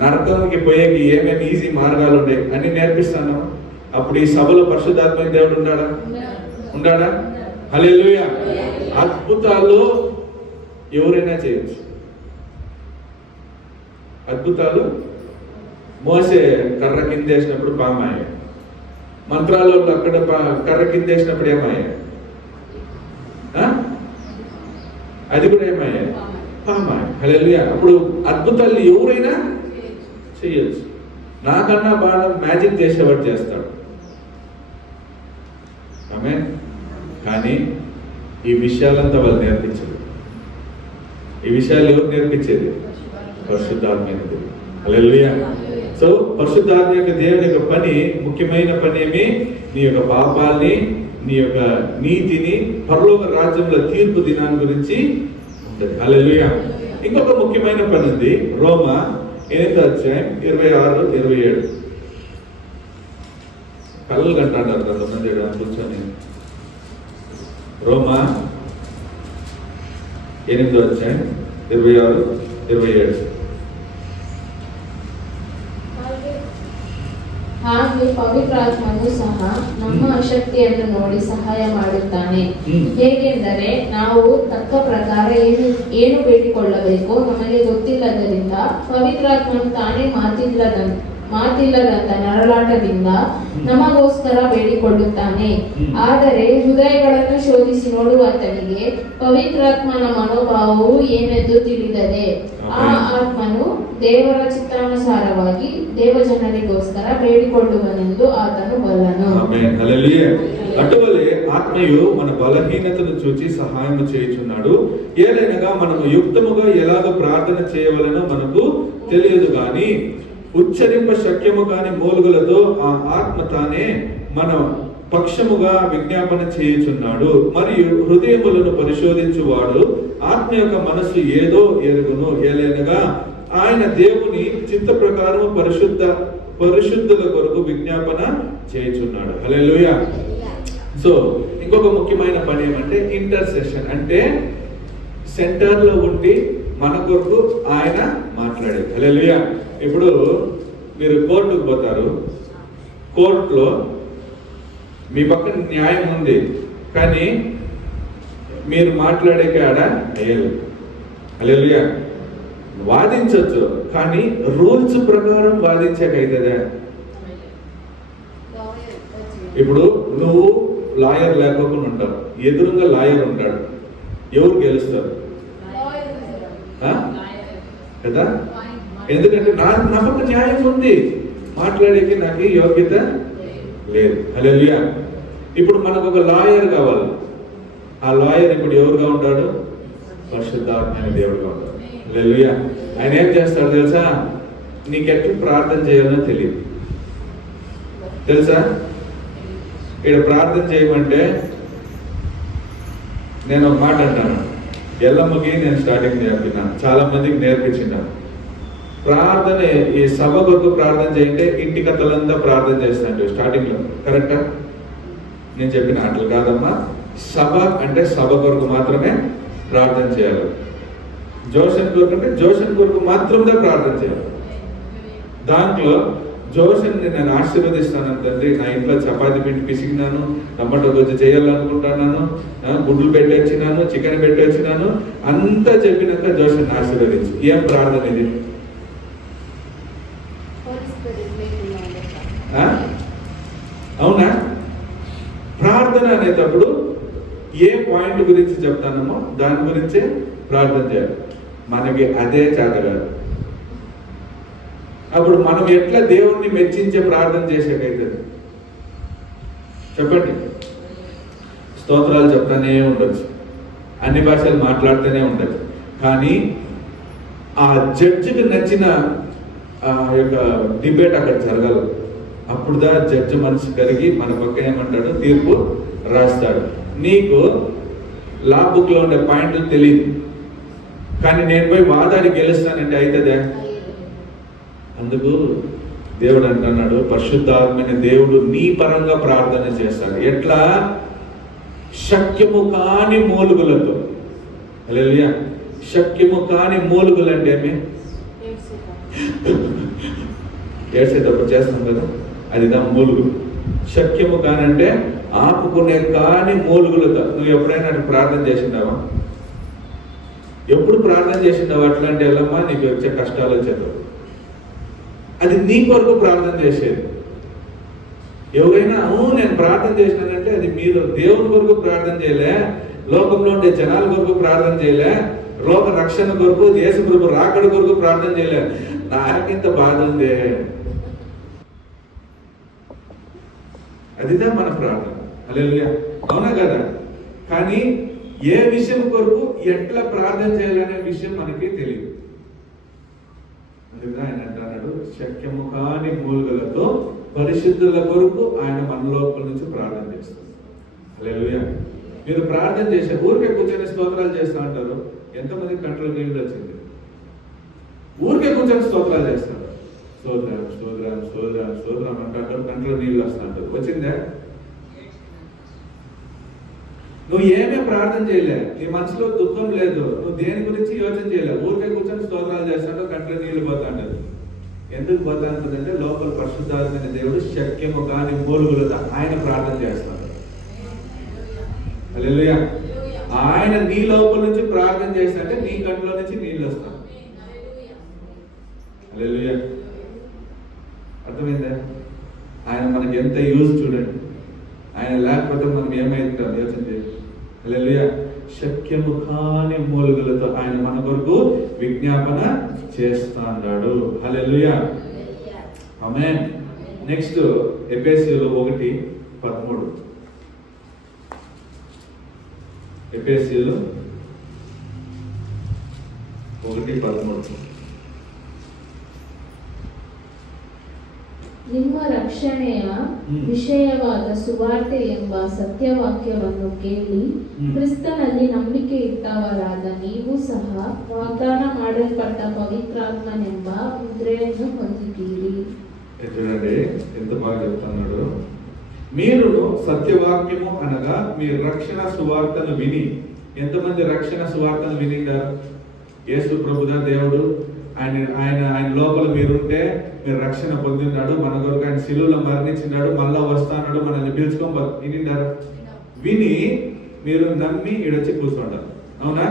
నరకానికి పోయేకి ఏమేమి ఈజీ మార్గాలు ఉండే అని నేర్పిస్తాను. అప్పుడు ఈ సభలో పరిశుద్ధాత్మ దేవుడు ఉన్నాడా? ఉన్నాడా? హల్లెలూయా. అద్భుతాలు ఎవరైనా చేయొచ్చు. అద్భుతాలు మోసే కర్ర కింద వేసినప్పుడు పామాయ, మంత్రాలు అక్కడ కర్ర కింద వేసినప్పుడు ఏమాయ, అది కూడా ఏమాయ, పామాయ. హల్లెలూయా. అప్పుడు అద్భుతాలు ఎవరైనా చేయొచ్చు. నాకన్నా బాగా మ్యాజిక్ చేసేవాడు చేస్తాడు. ఆమేన్. కానీ ఈ విషయాలంతా వాళ్ళు నేర్పించదు. ఈ విషయాలు ఎవరు నేర్పించేది? పరిశుద్ధాత్మ. హల్లెలూయా. సో పరిశుద్ధాత్మ యొక్క దేవుని యొక్క పని, ముఖ్యమైన పని ఏమి? నీ యొక్క పాపాల్ని, నీ యొక్క నీతిని, పరలోక రాజ్యంలో తీర్పు దినాన్ని గురించి ఉంటుంది. హల్లెలూయా. ఇంకొక ముఖ్యమైన పని ఉంది. రోమా 8వ అధ్యాయం 26, 27. కళ్ళు కంటాడారు కదా కూర్చొని. రోమా 8వ అధ్యాయం 26, 27. ಹಾಗೆ ಪವಿತ್ರಾತ್ಮನು ಸಹ ನಮ್ಮ ಅಶಕ್ತಿಯನ್ನು ನೋಡಿ ಸಹಾಯ ಮಾಡುತ್ತಾನೆ. ಹೇಗೆಂದರೆ ನಾವು ತಕ್ಕ ಪ್ರಕಾರ ಏನು ಬೇಡಿಕೊಳ್ಳಬೇಕೋ ನಮಗೆ ಗೊತ್ತಿಲ್ಲದರಿಂದ ಪವಿತ್ರಾತ್ಮನು ತಾನೇ ಮಾತಿಲ್ಲದಂತ ನರಳಾಟದಿಂದ ನಮಗೋಸ್ಕರ ಬೇಡಿಕೊಳ್ಳುತ್ತಾನೆ. ಆದರೆ ಹೃದಯಗಳನ್ನು ಶೋಧಿಸಿ ನೋಡುವಾತನಿಗೆ ಪವಿತ್ರಾತ್ಮನ ಮನೋಭಾವವು ಏನೆಂದು ತಿಳಿದದೆ. ಆ ಆತ್ಮನು ದೇವರ ಚಿತ್ತಾನುಸಾರವಾಗಿ ದೇವಜನರಿಗೋಸ್ಕರ ಬೇಡಿಕೊಳ್ಳುವನೆಂದು ಆತನು ಬಲ್ಲನು. ఆమేన్. హల్లెలూయా. అటువలే ఆత్మయు మన బలహీనతను చూచి సహాయం చేయుచున్నాడు. ఏలైనగా మనము యుక్తముగా ఎలాగ ప్రార్థన చేయవలనో మనకు తెలియదు గాని ఉచ్చరింప శక్యము కాని మూలుగులతో ఆ ఆత్మ తానే మన పక్షముగా విజ్ఞాపన చేయుచున్నాడు. మరియు హృదయములను పరిశోధించువాడు ఆత్మ యొక్క మనస్సు ఏదో ఎరుగును. ఏలైనగా ఆయన దేవుని చిత్త ప్రకారం పరిశుద్ధుల కొరకు విజ్ఞాపన చేయుచున్నాడు. హల్లెలూయా. సో ఇంకొక ముఖ్యమైన పని ఏమంటే ఇంటర్సెషన్, అంటే సెంటర్లో ఉండి మన కొరకు ఆయన మాట్లాడేది. హల్లెలూయా. ఇప్పుడు మీరు కోర్టుకు పోతారు, కోర్టులో మీ పక్కన న్యాయం ఉంది, కానీ మీరు మాట్లాడే కాడ అయ్యలేదు. హల్లెలూయా. వాదించవచ్చు, కానీ రూల్స్ ప్రకారం వాదించకైతుందా? ఇప్పుడు నువ్వు లాయర్ లేకపోకుండా ఉంటావు, ఎదురుగా లాయర్ ఉంటాడు, ఎవరు గెలుస్తారు కదా? ఎందుకంటే నా పక్క న్యాయం ఉంది, మాట్లాడేకి నాకు యోగ్యత లేదు. హల్లెలూయా. ఇప్పుడు మనకు ఒక లాయర్ కావాలి. ఆ లాయర్ ఇప్పుడు ఎవరుగా ఉంటాడు? పరిశుద్ధాత్మ దేవుడుగా ఉంటాడు. హల్లెలూయా. ఆయన ఏం చేస్తాడు తెలుసా? నీకెట్లు ప్రార్థన చేయాలో తెలియదు తెలుసా? ఇక్కడ ప్రార్థన చేయమంటే నేను ఒక మాట అంటాను, ఎల్లమ్మకి నేను స్టార్టింగ్ నేర్పినా, చాలా మందికి నేర్పించినాను. ప్రార్థన ఈ సభ కొరకు ప్రార్థన చేయంటే ఇంటి కథలంతా ప్రార్థన చేస్తాను స్టార్టింగ్ లో. కరెక్టా? నేను చెప్పిన అట్లు కాదమ్మా. సభ అంటే సభ కొరకు మాత్రమే ప్రార్థన చేయాలి. జోషన్ కొరకు అంటే జోషన్ కొరకు మాత్రమే ప్రార్థన చేయాలి. దాంట్లో జోషన్ నేను ఆశీర్వదిస్తాను తండ్రి, నా ఇంట్లో చపాతి పిండి పిసికినాను, టమాటో గొజ్జు చేయాలనుకుంటున్నాను, గుడ్లు పెట్టొచ్చినాను, చికెన్ పెట్టొచ్చినాను, అంతా చెప్పినాక జోషన్ ఆశీర్వదించు. ఏం ప్రార్థన ఇది? అవునా? ప్రార్థన అనేటప్పుడు ఏ పాయింట్ గురించి చెప్తానమో దాని గురించే ప్రార్థన చేయాలి. మనకి అదే చేతగాదు. అప్పుడు మనం ఎట్లా దేవుణ్ణి మెచ్చించే ప్రార్థన చేసేకైతుంది చెప్పండి? స్తోత్రాలు చెప్తానే ఉండొచ్చు, అన్ని భాషలు మాట్లాడుతూనే ఉండొచ్చు, కానీ ఆ జడ్జికి నచ్చిన యొక్క డిబేట్ అక్కడ జరగాలి. అప్పుడుదా జడ్జి మనసు కరిగి మన పక్క ఏమంటాడు? తీర్పు రాస్తాడు. నీకు లా బుక్ లో ఉండే పాయింట్లు తెలియదు, కానీ నేను పోయి వాదాన్ని గెలుస్తానంటే అవుతుందా? అందుకు దేవుడు అంటున్నాడు, పరిశుద్ధాత్మైన దేవుడు నీ పరంగా ప్రార్థన చేస్తాడు. ఎట్లా? శక్యము కాని మూలుగులతో. హల్లెలూయా. శక్యము కాని మూలుగులు అంటే ఏమి? ఏడ్చేటప్పుడు చేస్తాం కదా, అదిదా మూలుగు. శక్యము కానంటే ఆపుకునే కాని మూలుగులతో. నువ్వు ఎప్పుడైనా ప్రార్థన చేసిందావా? ఎప్పుడు ప్రార్థన చేసిందావా? అట్లాంటి వెళ్ళమ్మా నీకు వచ్చే కష్టాలు వచ్చేటప్పుడు అది నీ కొరకు ప్రార్థన చేసేది. ఎవరైనా నేను ప్రార్థన చేసినానంటే అది మీరు దేవుని కొరకు ప్రార్థన చేయలే, లోకంలో ఉండే జనాల కొరకు ప్రార్థన చేయలే, లోక రక్షణ కొరకు, దేశ ప్రభు రాకడ కొరకు ప్రార్థన చేయలే. నాకింత బాధ ఉంది, అదిదా మన ప్రార్థన. హల్లెలూయా. అవునా కదా? కానీ ఏ విషయం కొరకు ఎట్లా ప్రార్థన చేయాలనే విషయం మనకి తెలియదు. ఆయన అంటున్నాడు, శక్యము కాని మూలుగులతో పరిశుద్ధుల కొరకు ఆయన మన లోపల నుంచి ప్రార్థన చేస్తారు. హల్లెలూయా. మీరు ప్రార్థన చేసే ఊరికే కూర్చొని స్తోత్రాలు చేస్తూ ఉంటారు. ఎంతమంది కంట్లో నీళ్ళు వచ్చింది? ఊరికే కూర్చొని స్తోత్రాలు చేస్తారు. స్తోత్రం స్తోత్రం స్తోత్రం స్తోత్రం అంటారు, కంట్లో నీళ్ళు వస్తూ ఉంటారు. వచ్చిందా? నువ్వు ఏమే ప్రార్థన చేయలే, నీ మనసులో దుఃఖం లేదు, నువ్వు దేని గురించి యోచన చేయలే, ఊరికే కూర్చొని స్తోత్రాలు చేస్తాడు, కంట్లో నీళ్లు పోతా అంటారు. ఎందుకు పోతా ఉంటుందంటే లోపల పరిశుద్ధాత్మైన దేవుడు శక్యము కాని మూలుగులతో ఆయన ప్రార్థన చేస్తాడు. హల్లెలూయా. ఆయన నీ లోపల నుంచి ప్రార్థన చేస్తాంటే నీ కంట్లో నుంచి నీళ్ళు వస్తాయి. హల్లెలూయా. అర్థమైందా? ఆయన మనకి ఎంత యూజ్ చూడండి. ఆయన లేకపోతే మనం ఏమైంటాం యోచన చేయాలి. హల్లెలూయా. శక్యము కాని మూలుగులతో ఆయన మన కొరకు విజ్ఞాపన చేస్తాడు. హల్లెలూయా. ఆమేన్. నెక్స్ట్ ఎఫెసీయులు 1:13. ఎఫెసీయులు 1:13. ನಿಮ್ಮ ರಕ್ಷಣೆಯ ವಿಷಯವಾದ ಸುವಾರ್ತೆ ಎಂಬ ಸತ್ಯವಾಕ್ಯವನ್ನು ಕೇಳಿ ಕ್ರಿಸ್ತನಲ್ಲಿ ನಂಬಿಕೆ ಇಟ್ಟವರಾದ ನೀವು ಸಹ ವಾಗ್ದಾನ ಮಾಡಲ್ಪಟ್ಟ ಪವಿತ್ರಾತ್ಮನೆಂಬ ಮುದ್ರೆಯನ್ನು ಹೊಂದಿದ್ದೀರಿ. చూడండి ఎంత బాగా చెప్తున్నాడు. మీరు సత్యవాక్యము అనగా మీ రక్షణ సువార్తను విని. ఎంతమంది రక్షణ సువార్తను వినిండారు? యేసు ప్రభుదా దేవుడు, ఆయన లోపల మీరుంటే మీరు రక్షణ పొందినాడు, మన కొరకు ఆయన శిలువలో మరణించినాడు, మళ్ళా వస్తాడు, మనల్ని పిలుచుకొని వినిండారు. విని మీరు నమ్మి ఈడొచ్చి కూర్చుంటారు. అవునా?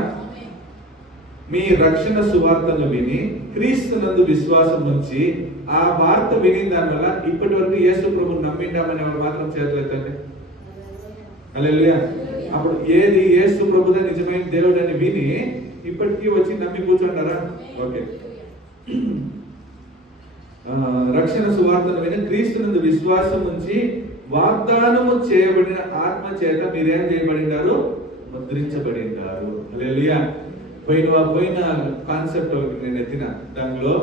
మీ రక్షణ సువార్తను విని క్రీస్తునందు విశ్వాసం ఉంచి ఆ వార్త విని దానివల్ల ఇప్పటి వరకు యేసు ప్రభు నమ్మిండామని ఎవరు మాత్రం చేతులెత్తండి. హల్లెలూయా. అప్పుడు ఏది యేసు ప్రభుదే నిజమైన దేవుడు అని విని ఇప్పటికీ వచ్చి నమ్మి కూర్చుంటారా? ఓకే. రక్షణ సువార్తను విని క్రీస్తునందు విశ్వాసం ఉంచి వాగ్దానము చేయబడిన ఆత్మ చేత మీరేం చేయబడినారు? ముద్రించబడినారు. హల్లెలూయా. పోయిన కాన్సెప్ట్ నేను ఎత్తిన దానిలో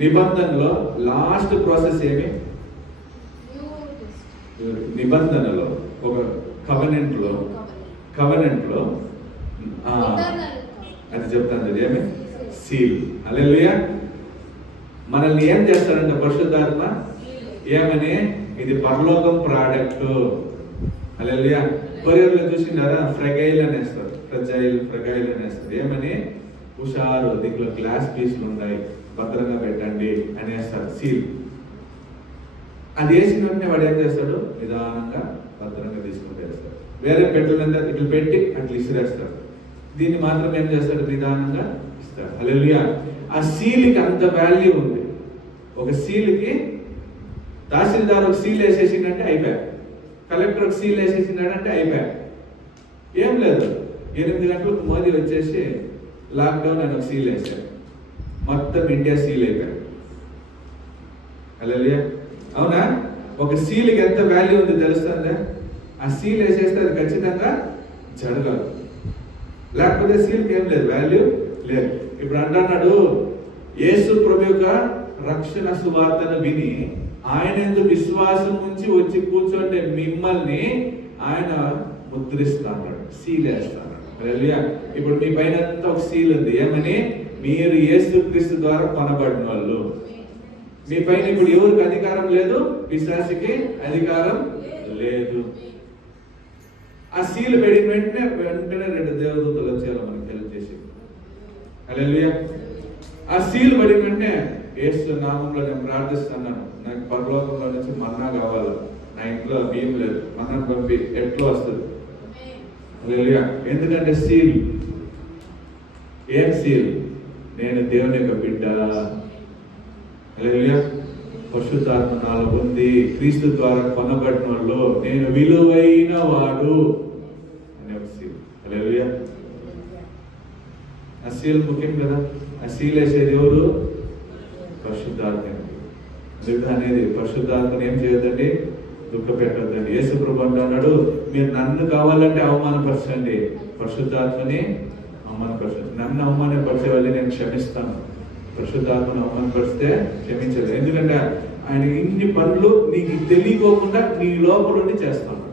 నిబంధనలో లాస్ట్ ప్రాసెస్ ఏమి? నిబంధనలో ఒక కవెనెంట్ లో అది చెప్తాను, అది ఏమి? సీల్. హల్లెలూయా. మనల్ని ఏం చేస్తారంటే పరిశుద్ధాత్మ ఏమని? ఇది పరలోకం ప్రోడక్ట్. హల్లెలూయా. కొరియర్లో చూసిండారా? ఫ్రగైల్ అనేస్తారు, ఫ్రగైల్ అనేస్తారు. ఏమని? హుషారు, దీంట్లో గ్లాస్ పీసులు ఉన్నాయి, భద్రంగా పెట్టండి అనేస్తారు. సీల్. అది వేసిన వెంటనే వాడు ఏం చేస్తాడు? నిదానంగా భద్రంగా తీసుకుంటూ వేస్తాడు. వేరే పెట్టలంతా ఇట్లా పెట్టి అట్లా ఇసిరేస్తాడు. దీన్ని మాత్రం ఏం చేస్తాడు? నిదానంగా ఇస్తాడు. హల్లెలూయా. ఆ సీల్కి అంత వాల్యూ ఉంది. ఒక సీల్కి తహసీల్దార్ ఒక సీల్ వేసేసిందంటే అయిపోయా, కలెక్టర్ ఒక సీల్ వేసేసినాడంటే అయిపోయా. ఏం లేదు, 8 గంటలకు మోదీ వచ్చేసి లాక్డౌన్ అని ఒక సీల్ వేసాడు, మొత్తం ఇండియా సీల్ అయిపోయాడు. హల్లెలూయా. అవునా? ఒక సీల్కి ఎంత వాల్యూ ఉంది తెలుస్తుందా? ఆ సీల్ వేసేస్తే అది ఖచ్చితంగా జరగదు, లేకపోతే సీల్కి ఏం లేదు, వాల్యూ లేదు. ఇప్పుడు అంటున్నాడు, యేసు ప్రభు యొక్క రక్షణ సువార్తను విని ఆయన ఎందుకు విశ్వాసం ఉంచి వచ్చి కూర్చోంటే మిమ్మల్ని ఆయన ముద్రిస్తాడు, సీల్ వేస్తాడు. హల్లెలూయా. ఇప్పుడు మీ పైన ఒక సీల్ ఉంది. ఏమని? మీరు యేసుక్రీస్తు ద్వారా కొనబడిన వాళ్ళు. మీ పైన ఇప్పుడు ఎవరికి అధికారం లేదు? పిశాచికి అధికారం లేదు. ఆ సీల్ పడిన వెంటనే 2 దేవదూతలు వచ్చారు మనకి హెల్ప్ చేసి. హల్లెలూయా. ఆ సీల్ పడిన వెంటనే యేసు నామంలో నేను ప్రార్థిస్తున్నాను, నాకు పరలోకంలో నుంచి మన్నా కావాలి, నా ఇంట్లో బియ్యం లేదు, మన్నా పంపి. ఎట్లా వస్తుంది? హల్లెలూయా. ఎందుకంటే సీల్. ఏం సీల్? నేను దేవుని యొక్క బిడ్డ. హల్లెలూయా. పరిశుద్ధాత్మ నాలో ఉంది, క్రీస్తు ద్వారా కొనబడిన వాళ్ళు, నేను విలువైన వాడు అనే ఒక సీల్. హల్లెలూయా. ఆ సీల్ ముఖ్యం కదా. ఆ సీల్ వేసేది ఎవరు? పరిశుద్ధాత్మ అనేది. పరిశుద్ధాత్మని ఏం చేయొద్దండి? దుఃఖ పెట్టొద్దండి. యేసు ప్రభు అన్నాడు, మీరు నన్ను కావాలంటే అవమానపరచండి, పరిశుద్ధాత్మని అవమానపరచండి. నన్ను అవమానపరిచే వాళ్ళని నేను క్షమిస్తాను, పరిశుద్ధాత్మను అవమానపరిస్తే క్షమించలేదు. ఎందుకంటే ఆయన ఇన్ని పనులు నీకు తెలియకోకుండా నీ లోపల నుండి చేస్తాను.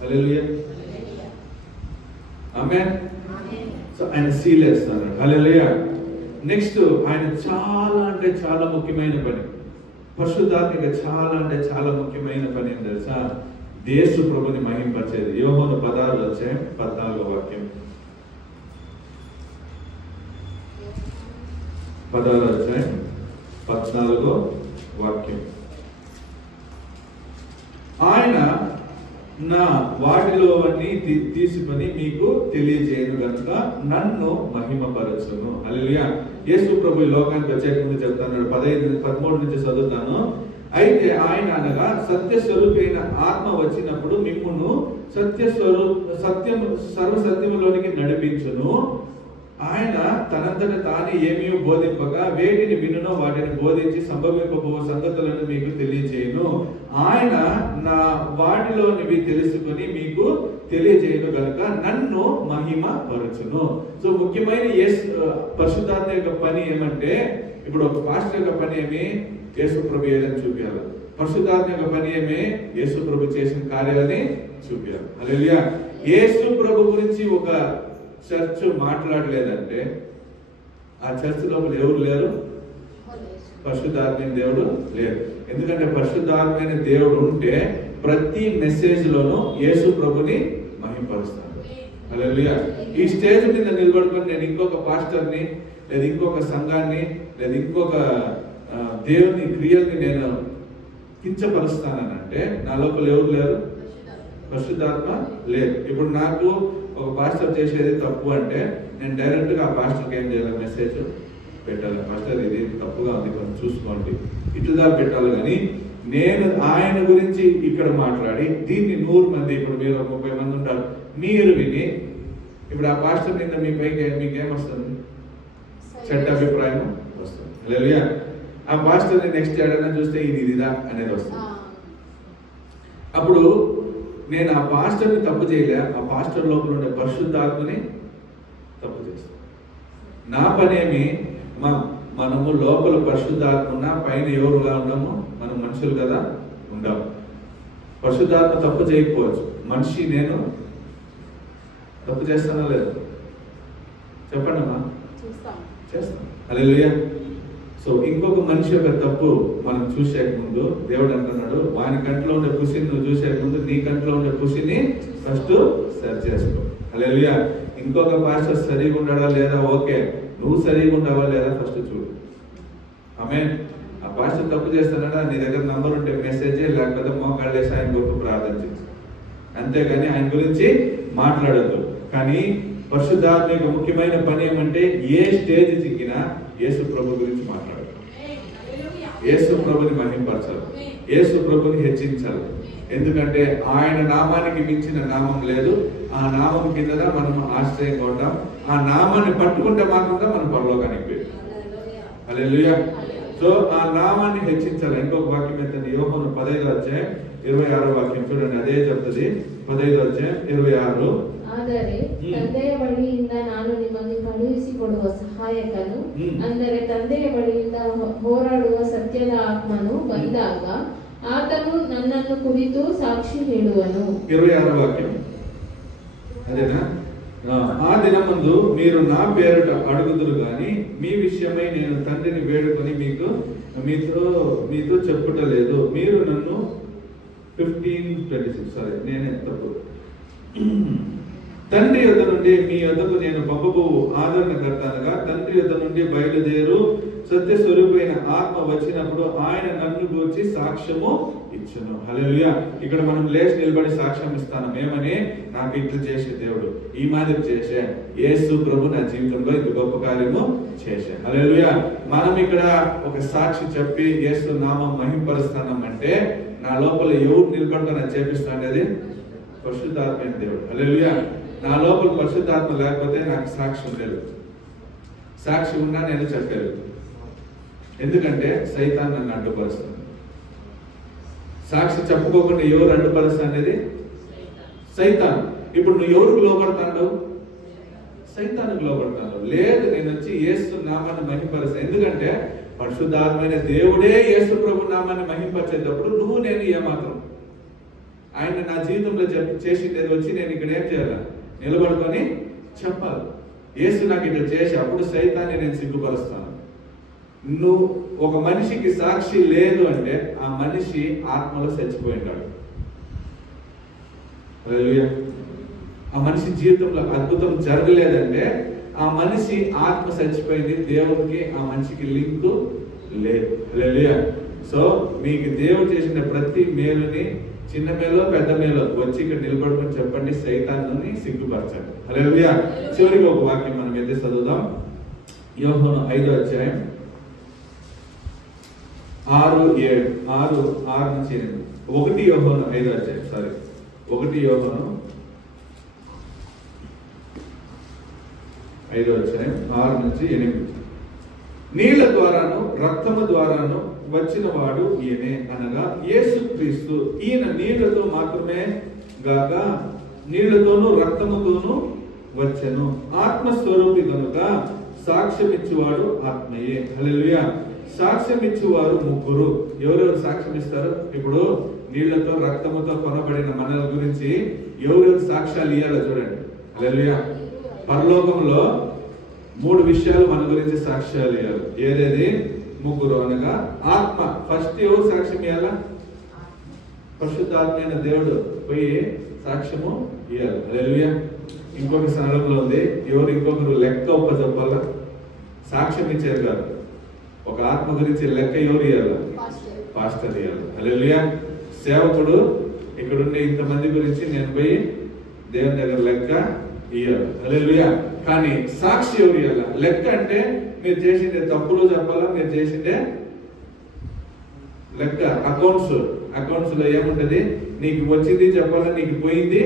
హల్లెలూయా. ఆమేన్. సో ఆయన సీల్ వేస్తాడు. హల్లెలూయా. నెక్స్ట్ ఆయన చాలా అంటే చాలా ముఖ్యమైన పని, పరిశుద్ధాత్మిక చాలా అంటే చాలా ముఖ్యమైన పని ఏం తెలుసా? యేసు ప్రభుని మహింపరిచేది. యోహాను 16:14 వాక్యం. 16:14 వాక్యం. ఆయన నా వాటిలో అన్ని తీసుకొని మీకు తెలియజేయను కనుక నన్ను మహిమపరచును. హల్లెలూయా. యేసు ప్రభు ఈ లోకానికి వచ్చే ముందు చెప్తున్నాడు, 13 నుంచి చదువుతాను. అయితే ఆయన అనగా సత్య స్వరూపైన ఆత్మ వచ్చినప్పుడు మిమ్మును సర్వసత్యములోనికి నడిపించును. ఆయన తనంతట తాను ఏమీ బోధింపగా వేటిని వినునో వాటిని బోధించి సంభవింపబో సంగతులను మీకు తెలియజేయును. ఆయన నా వాటిలోనివి తెలుసుకొని మీకు తెలియజేయను కనుక నన్ను మహిమ పరచును. సో ముఖ్యమైన పరిశుద్ధాత్మ యొక్క పని ఏమంటే, ఇప్పుడు ఒక పాస్టర్ యొక్క పని ఏమి? యేసు ప్రభు ఏదని చూపించాలి. పరిశుద్ధాత్మ యొక్క పని ఏమి? యేసు ప్రభు చేసిన కార్యాలని చూపించాలి. హల్లెలూయా. యేసు ప్రభు గురించి ఒక చర్చ్ మాట్లాడలేదంటే ఆ చర్చ్ లోపల ఎవరు లేరు? పరిశుద్ధాత్మైన దేవుడు లేడు. ఎందుకంటే పరిశుద్ధాత్మైన దేవుడు ఉంటే ప్రతి మెసేజ్ లోనూ యేసు ప్రభుని మహింపరుస్తాడు. హల్లెలూయా. ఈ స్టేజ్ మీద నిలబడుకొని నేను ఇంకొక పాస్టర్ని లేదా ఇంకొక సంఘాన్ని లేదా ఇంకొక దేవుని క్రియల్ని నేను కించపరుస్తానంటే నా లోపల ఎవరు లేరు? పరిశుద్ధాత్మ లేదు. ఇప్పుడు నాకు ఒక పాస్టర్ చేసేది తప్పు అంటే నేను డైరెక్ట్ గా ఆ పాస్టర్కి ఏం చేయాలి? మెసేజ్ పెట్టాలి. పాస్టర్ ఇది తప్పుగా ఉంది, కొంచెం చూసుకోండి, ఇట్లా పెట్టాలి. కానీ నేను ఆయన గురించి ఇక్కడ మాట్లాడి దీన్ని 100 మంది, ఇప్పుడు మీరు 30 మంది ఉంటారు, మీరు విని ఇప్పుడు ఆ పాస్టర్ నిన్న మీ పైకి మీకేం వస్తుంది? చెడ్డ అభిప్రాయం వస్తుంది. హల్లెలూయా. ఆ పాస్టర్ని నెక్స్ట్ ఏడైనా చూస్తే ఇది ఇదిదా అనేది వస్తుంది. అప్పుడు నేను ఆ పాస్టర్ని తప్పు చేయలే, ఆ పాస్టర్ లోపల ఉండే పరిశుద్ధాత్మని తప్పు చేస్తాను. నా పనేమి, మనము లోపల పరిశుద్ధాత్మ ఉన్నా పైన ఎవరుగా ఉన్నాము? మనం మనుషులు కదా, ఉండవు. పరిశుద్ధాత్మ తప్పు చేయకపోవచ్చు, మనిషి నేను తప్పు చేస్తానా లేదా? చెప్పండి అమ్మా. చేస్తాం. హల్లెలూయా. సో ఇంకొక మనిషి యొక్క తప్పు మనం చూసే ముందు దేవుడు అంటున్నాడు, వాని కంట్లో ఉండే పుసిని నువ్వు చూసే ముందు నీ కంట్లో ఉండే పుసిని ఫస్ట్ సరి చేసుకో. హల్లెలూయా. ఇంకొక పాస్టర్ సరిగా ఉండడా లేదా, ఓకే, నువ్వు సరిగా ఉండవా లేదా ఫస్ట్ చూడు. ఆమేన్. ఆ పాస్టర్ తప్పు చేస్తానడా, నీ దగ్గర నంబర్ ఉంటే మెసేజ్, లేకపోతే మోకాళ్ళేసి ఆయన కొరకు ప్రార్థించు, అంతేగాని ఆయన గురించి మాట్లాడద్దు. కానీ పరిశుద్ధాత్మ యొక్క ముఖ్యమైన పని ఏమంటే ఏ స్టేజ్ చిక్కినా యేసు ప్రభు గురించి మాట్లాడాలి, యేసు ప్రభుని మహింపరచాలి, యేసు ప్రభుని హెచ్చించాలి. ఎందుకంటే ఆయన నామానికి మించిన నామం లేదు. ఆ నామం కింద మనం ఆశ్రయంగా ఉంటాం. ఆ నామాన్ని పట్టుకుంటే మాత్రం మనం పరలోకానికి పోయి. హల్లెలూయా. సో ఆ నామాన్ని హెచ్చించాలి. ఇంకొక వాక్యం ఏంటంటే యోహాను 15:26 వాక్యం చూడండి, అదే చెప్తుంది. 15:26. ಆದರೆ ತಂದೆಯ ಬಳಿಯಿಂದ ನಾನು ನಿಮಗೆ ಕಳುಹಿಸಿಕೊಡುವ ಸಹಾಯಕನು, ಅಂದರೆ ತಂದೆಯ ಬಳಿಯಿಂದ ಹೋರಾಡುವ ಸತ್ಯದ ಆತ್ಮನು ಬಂದಾಗ ಆತನು ನನ್ನನ್ನು ಕುರಿತು ಸಾಕ್ಷಿ ಹೇಳುವನು. 26 వాక్యం అదేనా? ఆ దినమందు మీరు నా పేరుట అడుగుదురు గాని మీ విషయమై నేను తండ్రిని వేడుకొని మీతో చెప్పుటలేదు. మీరు నన్ను 15:26 సారీ నేనే తప్పు. తండ్రి యొద్ద నుండి మీ యొద్దకు నేను పంపబోవు ఆదరణకర్త అనగా తండ్రి యొద్ద నుండి బయలుదేరు సత్య స్వరూపైన ఆత్మ వచ్చినప్పుడు ఆయన నన్ను గూర్చి సాక్ష్యము ఇచ్చును. హల్లెలూయా. ఇక్కడ మనం లేచి నిలబడి సాక్ష్యం ఇస్తాను, ఏమని? నాకు ఇట్లా చేసే దేవుడు ఈ మాదిరి చేసే యేసు ప్రభు నా జీవితంలో ఇంత గొప్ప కార్యము చేసే. హల్లెలూయా. మనం ఇక్కడ ఒక సాక్షి చెప్పి యేసు నామం మహింపరుస్తానంటే నా లోపల ఎవరు నిలబడుకొని చేపిస్తాను అనేది పరిశుద్ధాత్మైన దేవుడు. హల్లెలూయా. నా లోపల పరిశుద్ధాత్మ లేకపోతే నాకు సాక్షి లేదు. సాక్షి ఉన్నా నేను చెప్పలేదు, ఎందుకంటే సైతాన్ నన్ను అడ్డుపరుస్తాను. సాక్షి చెప్పుకోకుండా ఎవరు అడ్డుపరుస్తా అనేది సైతాన్. ఇప్పుడు నువ్వు ఎవరికి లోపడతాడు? సైతానికి లోపడతాడు. లేదు, నేను వచ్చి యేసు నామాన్ని మహింపరుస్తాను. ఎందుకంటే పరిశుద్ధాత్మైన దేవుడే యేసు ప్రభు నామాన్ని మహింపరిచేటప్పుడు నువ్వు నేను ఏమాత్రం ఆయన నా జీవితంలో చేసింది వచ్చి నేను ఇక్కడ ఏం చేయాలి? నిలబడుకొని చెప్పాలి, యేసు నాకు ఇట్లా చేసి, అప్పుడు సైతాన్ని నేను సిగ్గుపరుస్తాను. నువ్వు ఒక మనిషికి సాక్షి లేదు అంటే ఆ మనిషి ఆత్మలో చచ్చిపోయింటాడు. ఆ మనిషి జీవితంలో అద్భుతం జరగలేదంటే ఆ మనిషి ఆత్మ చచ్చిపోయింది, దేవుడికి ఆ మనిషికి లింక్ లేదు. హల్లెలూయా. సో మీకు దేవుడు చేసిన ప్రతి మేలుని, చిన్న మేలో పెద్ద మేలో వచ్చి ఇక్కడ నిలబడుకొని చెప్పండి, సైతాన్ని సిగ్గుపరచండి. హల్లెలూయా. చివరికి ఒక వాక్యం మనం అయితే చదువుదాం. యోహాను 5:6 నుంచి 8. 1 యోహాను 5:6 సారీ 1 యోహాను 5:6 నుంచి 8. నీళ్ల ద్వారాను రక్తము ద్వారాను వచ్చిన వాడు ఈయనే, అనగా యేసు క్రీస్తు. ఈయన నీళ్లతో మాత్రమే గాక నీళ్లతోనూ రక్తముతోనూ వచ్చెను. ఆత్మస్వరూపి కనుక సాక్ష్యం ఇచ్చేవాడు ఆత్మయే. హల్లెలూయా. సాక్ష్యం ఇచ్చేవారు 3. ఎవరెవరు సాక్ష్యం ఇస్తారు? ఇప్పుడు నీళ్లతో రక్తముతో కొనబడిన మనల గురించి ఎవరెవరు సాక్ష్యాలు ఇవ్వాలో చూడండి. హల్లెలూయా. పరలోకంలో 3 విషయాలు మన గురించి సాక్ష్యాలు ఇవ్వాలి. ఏదేది? ముగ్గురు అనగా ఆత్మ. ఫస్ట్ ఎవరు సాక్ష్యం ఇవ్వాలా? పరిశుద్ధాత్మైన దేవుడు పోయి సాక్ష్యము ఇవ్వాలి. హల్లెలూయా. ఇంకొక సందర్భంలో ఉంది, ఎవరు ఇంకొకరు లెక్క ఒప్ప చెప్పాలా, సాక్ష్యం ఇచ్చారు కాదు. ఒక ఆత్మ గురించి లెక్క ఎవరు ఇవ్వాలి? పాస్టర్ ఇవ్వాలి. హల్లెలూయా. సేవకుడు ఇక్కడుండే ఇంతమంది గురించి నేను పోయి దేవుని దగ్గర లెక్క ఇవ్వాలి. హల్లెలూయా. కానీ సాక్షి ఎవరు ఇవ్వాలి? లెక్క అంటే మీరు చేసిండే తప్పులు చెప్పాలా, మీరు చేసిండే లెక్క. అకౌంట్స్ లో ఏముంటది? నీకు వచ్చింది చెప్పాలా, నీకు పోయింది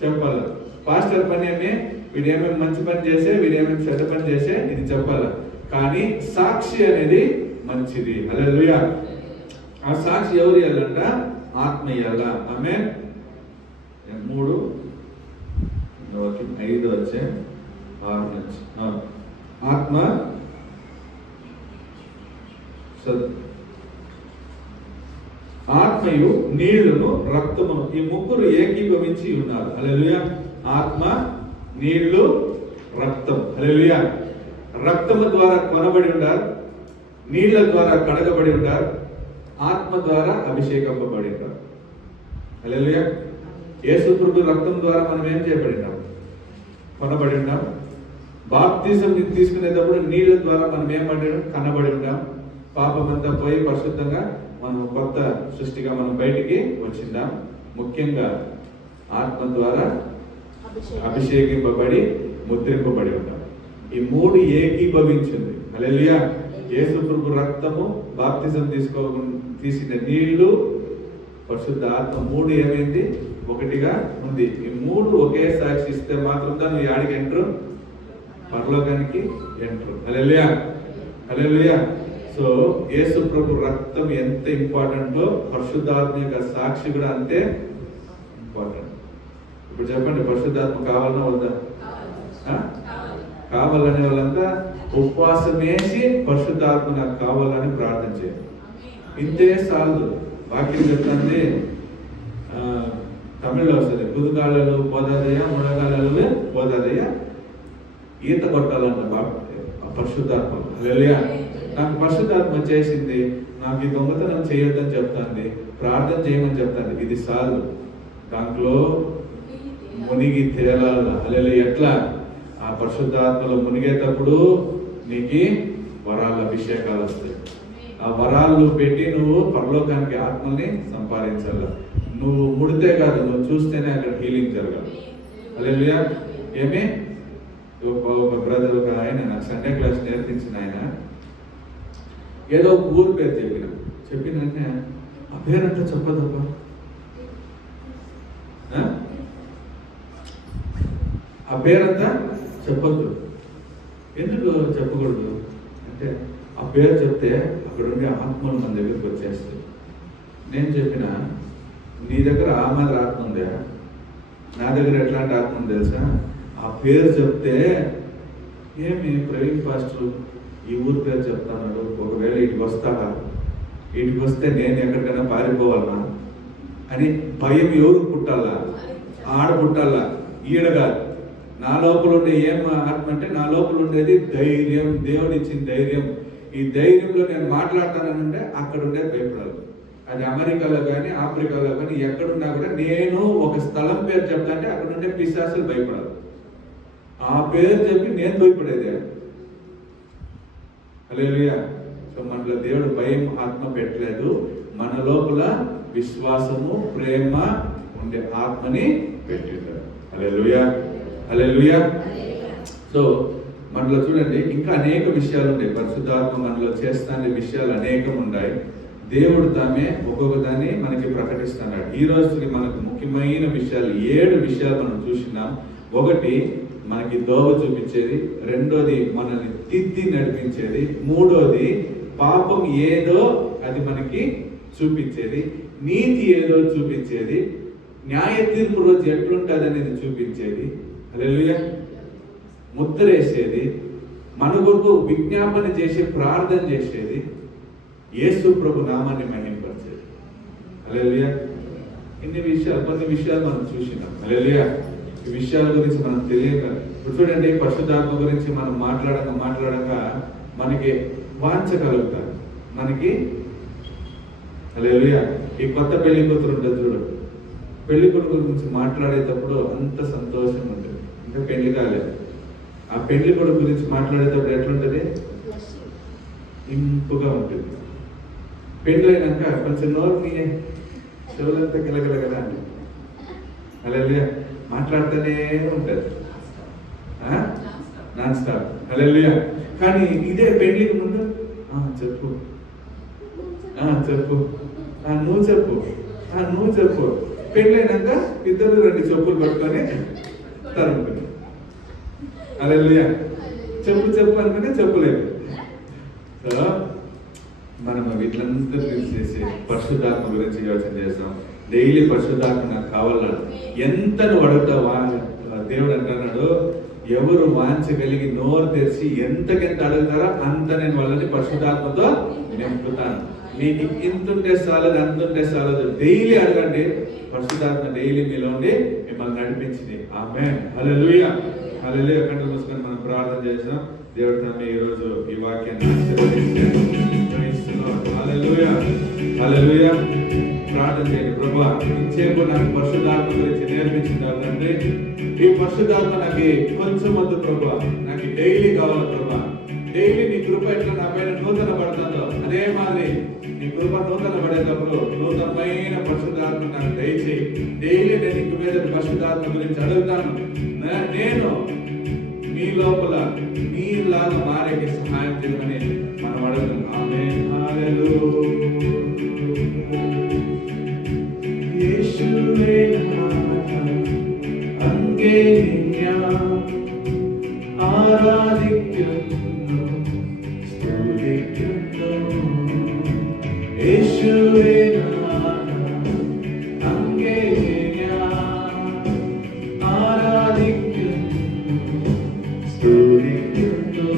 చెప్పాలా. పాస్టర్ పని ఏమి, వీడు ఏమేమి మంచి పని చేసే, వీడు ఏమేమి చెడ్డ పని చేసే, ఇది చెప్పాలా. కానీ సాక్షి అనేది మంచిది. హల్లెలూయా. ఆ సాక్షి ఎవరు ఇవ్వాలంట? ఆత్మ ఇవ్వాలా. ఆమేన్. 3:5 వచ్చే 6 నుంచి ఆత్మ ఆత్మయు నీళ్లును రక్తమును ఈ ముగ్గురు ఏకీభవించి ఉన్నారు. హల్లెలూయా. ఆత్మ, నీళ్లు, రక్తం. హల్లెలూయా. రక్తము ద్వారా కొనబడి ఉండారు, నీళ్ల ద్వారా కడగబడి ఉండారు, ఆత్మ ద్వారా అభిషేకింపబడి ఉంటారు. హల్లెలూయా. యేసు ప్రభు రక్తం ద్వారా మనం ఏం చేయబడినాం? కొనబడి ఉన్నాం. బాప్తిజం తీసుకునేటప్పుడు నీళ్ల ద్వారా మనం ఏం పడ్డాం? కనబడి ఉన్నాం. పాపమంతా పోయి పరిశుద్ధంగా మనం కొత్త సృష్టిగా మనం బయటికి వచ్చిందాం. ముఖ్యంగా ఆత్మ ద్వారా అభిషేకింపబడి ముద్రింపబడి ఉన్నాం. ఈ మూడు ఏకీభవించింది. హల్లెలూయా. యేసు ప్రభు రక్తము, బాప్తిజం తీసిన నీళ్లు, పరిశుద్ధ ఆత్మ, మూడు ఏమైంది? ఒకటిగా ఉంది. ఈ మూడు ఒకే సాక్షి ఇస్తే మాత్రం నువ్వు యాడికి ఎంటరు? పరలోకానికి ఎంటరు. హల్లెలూయా. హల్లెలూయా. సో యేసు ప్రభు రక్తం ఎంత ఇంపార్టెంటో పరిశుద్ధాత్మ యొక్క సాక్షి కూడా అంతే ఇంపార్టెంట్. ఇప్పుడు చెప్పండి, పరిశుద్ధాత్మ కావాలన్నా వద్దా? కావాలనే వాళ్ళంతా ఉపవాసం వేసి పరిశుద్ధాత్మ నాకు కావాలని ప్రార్థన చేయాలి. ఇంతే చాలు. వాక్యం చెప్తుంది, తమిళ్లో వస్తుంది, కుదుగాలలో పోదాదయ్యా, మునగాలలో పోదాదయ్యా. ఈత కొట్టాలంట పరిశుద్ధాత్మ. హల్లెలూయా. నాకు పరిశుద్ధాత్మ చేసింది, నాకు ఈ దొంగతనం చేయొద్దని చెప్తాంది, ప్రార్థన చేయమని చెప్తాంది. ఇది చాలు. దాంట్లో మునిగి తేలాల. హల్లెలూయా. ఎట్లా? ఆ పరిశుద్ధాత్మలో మునిగేటప్పుడు నీకు వరాల అభిషేకాలు వస్తాయి. ఆ వరాలు పెట్టి నువ్వు పరలోకానికి ఆత్మల్ని సంపాదించాల. నువ్వు ముడితే కాదు, నువ్వు చూస్తేనే అక్కడ హీలింగ్ జరగాలి. హల్లెలూయా. ఏమి ఒక బ్రదర్, ఒక ఆయన నాకు సండే క్లాస్ నేర్పించిన ఆయన ఏదో ఒక ఊరు పేరు చెప్పిన ఆ పేరంతా చెప్పదబ్బా, ఆ పేరంతా చెప్పద్దు. ఎందుకు చెప్పకూడదు అంటే, ఆ పేరు చెప్తే అక్కడ ఉండే ఆత్మలు మన దగ్గరికి వచ్చేస్తాయి. నేను చెప్పిన, నీ దగ్గర ఆ మాదిరి ఆత్మ ఉందా? నా దగ్గర ఎట్లాంటి ఆత్మ ఉంది తెలుసా? ఆ పేరు చెప్తే, ఏమి ప్రవీణ్ పాస్టర్ ఈ ఊరు పేరు చెప్తాను, ఒకవేళ ఇటుకు వస్తాడా, ఇటుకు వస్తే నేను ఎక్కడికైనా పారిపోవాలనా అని భయం ఎవరు పుట్టాలా? ఆడ పుట్టాలా, ఈడగా. నా లోపల ఉండే ఏం ఆత్మ అంటే, నా లోపల ఉండేది ధైర్యం, దేవుడు ఇచ్చిన ధైర్యం. ఈ ధైర్యంలో నేను మాట్లాడతానంటే అక్కడ ఉండే భయపడాలి. అది అమెరికాలో కానీ ఆఫ్రికాలో కానీ ఎక్కడున్నా కూడా నేను ఒక స్థలం పేరు చెప్తా అంటే అక్కడ ఉండే పిశాసులు భయపడాలి. ఆ పేరు చెప్పి నేను భయపడేదే. హల్లెలూయా. సో మనలో దేవుడు భయం ఆత్మ పెట్టలేదు, మన లోపల విశ్వాసము, ప్రేమ ఉండే ఆత్మని పెట్టింటారు. హల్లెలూయా. హల్లెలూయా. సో మనలో చూడండి, ఇంకా అనేక విషయాలు ఉన్నాయి. పరిశుద్ధాత్మ మనలో చేస్తానే విషయాలు అనేకం ఉన్నాయి. దేవుడు తామే ఒక్కొక్క దాన్ని మనకి ప్రకటిస్తున్నాడు. ఈ రోజుకి మనకు ముఖ్యమైన విషయాలు 7 విషయాలు మనం చూసినాం. ఒకటి, మనకి దోవ చూపించేది. రెండోది, మనల్ని తిద్ది నడిపించేది. మూడోది, పాపం ఏదో అది మనకి చూపించేది. నీతి ఏదో చూపించేది. న్యాయ తీర్పు రోజు ఎట్లుంటుంది అనేది చూపించేది. హల్లెలూయా. ముద్రేసేది, మన కొరకు విజ్ఞాపన చేసి ప్రార్థన చేసేది, యేసు ప్రభు నామాన్ని మహింపరిచేది. హల్లెలూయా. ఇన్ని విషయాలు, కొన్ని విషయాలు మనం చూసినాం. హల్లెలూయా. ఈ విషయాల గురించి మనం తెలియక, ఇప్పుడు చూడండి, పరిశుద్ధాత్మ గురించి మనం మాట్లాడక మనకి వాంఛ కలుగుతారు మనకి. హల్లెలూయా. ఈ కొత్త పెళ్లి కూతురు ఉంటుంది చూడు, పెళ్లి కొడుకు గురించి మాట్లాడేటప్పుడు అంత సంతోషం ఉంటుంది, ఇంకా పెళ్లి కాలేదు. ఆ పెళ్లి కొడుకు గురించి మాట్లాడేటప్పుడు ఎట్లుంటుంది? ఇంపుగా ఉంటుంది. పెళ్లి అయినాక కొంచెం నోరుని చెవులంతా గిలగలగల అండి. హల్లెలూయా. మాట్లాడుతూనే ఉంటుంది నాన్ స్టాప్. హల్లెలూయా. కానీ ఇదే పెళ్లికి ముందు చెప్పు చెప్పు నువ్వు చెప్పు నువ్వు చెప్పు. పెళ్ళైనాక ఇద్దరు 2 చెప్పులు పట్టుకొని తరుముకుని హల్లెలూయా చెప్పు చెప్పు అనుకునే చెప్పులేదు. సో మనం వీటిలంతా చేసి పరిశుద్ధాత్మ గురించి యోచన చేస్తాం. డైలీ పరిశుద్ధాత్మ నాకు కావాలన్నాడు. ఎంత నువ్వు అడుగుతావా? దేవుడు అంటున్నాడు, ఎవరు వాంఛ కలిగి నోరు తెరిచి ఎంతకెంత అడుగుతారో అంత నేను వాళ్ళని పరిశుద్ధాత్మతో నింపుతాను. మీకు ఇంతుంటే చాలదు, అంతుంటే చాలదు, డైలీ అడగండి. పరిశుద్ధాత్మ డైలీ మీలో ఉండి మిమ్మల్ని నడిపించింది. ఆమేన్. హల్లెలూయా. హల్లెలూయా. కళ్ళు మూసుకొని మనం ప్రార్థన చేసాం. దేవుడు తమ్మి ఈ రోజు ఈ వాక్యాన్ని హల్లెలూయా. హల్లెలూయా. ప్రార్థన చేయండి. ప్రభువా, ఇంతసేపు నాకు పరిశుద్ధాత్మ గురించి నేర్పించింది తండ్రి. ఈ పరిశుద్ధాత్మ నాకు కొంచెం వద్దు ప్రభువా, నాకు డైలీ కావాలి ప్రభువా. డైలీ నీ కృప ఎట్లా నా పైన నూతన పడుతుందో అదే మాదిరి నీ కృప నూతన పడేటప్పుడు నూతనమైన పరిశుద్ధాత్మ నాకు దయచేయి. డైలీ నేను ఇంక మీద పరిశుద్ధాత్మ గురించి అడుగుతాను. నేను మీ లోపల మీలాగా మారేకి సహాయం చేయమని మనం అడుగుతాం. ఆమేన్. హల్లెలూయా. యేసువే അങ്ങേ ഞാൻ ആരാധിക്കുന്നു സ്തുതിക്കുന്നു. യേശുവേ അങ്ങേ ഞാൻ ആരാധിക്കുന്നു സ്തുതിക്കുന്നു.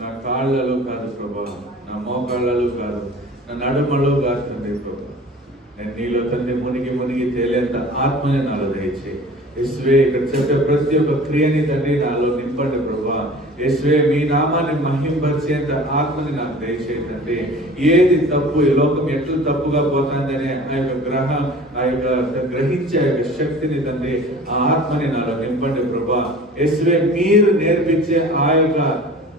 నా కాళ్ళలో కాదు ప్రభా, నా మోకాళ్ళలో కాదు, నా నడుమలో కాదు తండ్రి ప్రభా. నేను నీలో తండ్రి మునిగి మునిగి తేలేంత ఆత్మని నాలో దయచేయి. యేసువే ఇక్కడ చెప్పే ప్రతి ఒక్క క్రియని తండ్రి నాలో నింపండి ప్రభా. యేసువే మీ నామాన్ని మహింపరిచేంత ఆత్మని నాకు దయచేయండి. ఏది తప్పు, ఈ లోకం ఎట్లా తప్పుగా పోతుందనే ఆ యొక్క గ్రహించే ఆ యొక్క శక్తిని తండ్రి, ఆ ఆత్మని నాలో నింపండి ప్రభా. యేసువే మీరు నేర్పించే ఆ యొక్క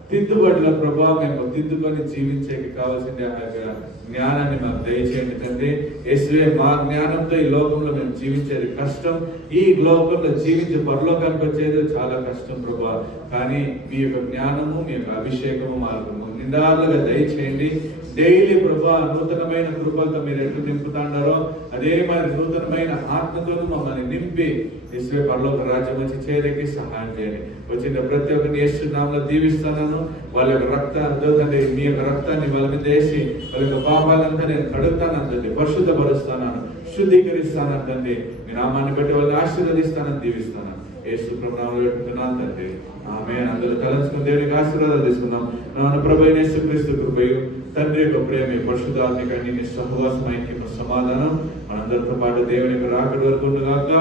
తిద్దుబడుల ప్రభావం మేము తిద్దుకొని జీవించేకి కావాల్సింది ఆ యొక్క జ్ఞానాన్ని మాకు దయచేయండి తండ్రి. యేసువే మా జ్ఞానంతో ఈ లోకంలో మేము జీవించేది కష్టం, ఈ లోకంలో జీవించి పరలోకానికి వచ్చేది చాలా కష్టం ప్రభా. కానీ మీ యొక్క జ్ఞానము, మీ యొక్క అభిషేకము మార్గము నిండాలుగా దయచేయండి. డైలీ ప్రభా నూతనమైన కృపలతో మీరు ఎట్లు నింపుతాడారో అదే మరి నూతనమైన ఆత్మతోనూ మమ్మల్ని నింపి యేసువే పరలోక రాజ్యం వచ్చి చేరేకి సహాయం చేయండి. వచ్చిన ప్రతి ఒక్కరిని యేసు నామములో దీవిస్తున్నాను. వాళ్ళ యొక్క రక్తంతో తండ్రి, మీ యొక్క రక్తాన్ని వాళ్ళ మీద వేసి వాళ్ళ యొక్క పాపాలంతా నేను కడుగుతానని తండ్రి, పరిశుద్ధపరుస్తాను, శుద్ధీకరిస్తానని తండ్రి. మీ నామాన్ని బట్టి వాళ్ళని ఆశీర్వదిస్తానని దీవిస్తాను. యేసు ప్రభునామములో పెట్టుకున్నాను తండ్రి, ఆమేన్. అందరూ తలంచుకుని దేవునికి ఆశీర్వాదాలు తీసుకుందాం. మన ప్రభువైన యేసుక్రీస్తు కృపయు, తండ్రి యొక్క ప్రేమ, పరిశుద్ధాత్మిక అన్ని సహవాసం, ఐక్యం, సమాధానం మనందరితో పాటు దేవుని యొక్క రాకడ వరకు ఉండుగాక.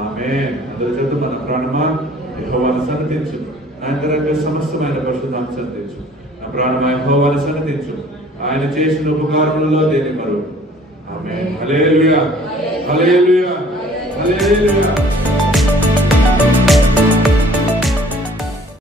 ఆమేన్. అందరి చేత మన ప్రాణమా యెహోవాను సన్నిధించు, నా అంతరంగ సమస్తమైన పరిశుద్ధాన్ని సన్నిధించు. నా ప్రాణమా యెహోవాను సన్నిధించు, ఆయన చేసిన ఉపకారములలో దేని మరువు. ఆమేన్. హల్లెలూయా, హల్లెలూయా, హల్లెలూయా.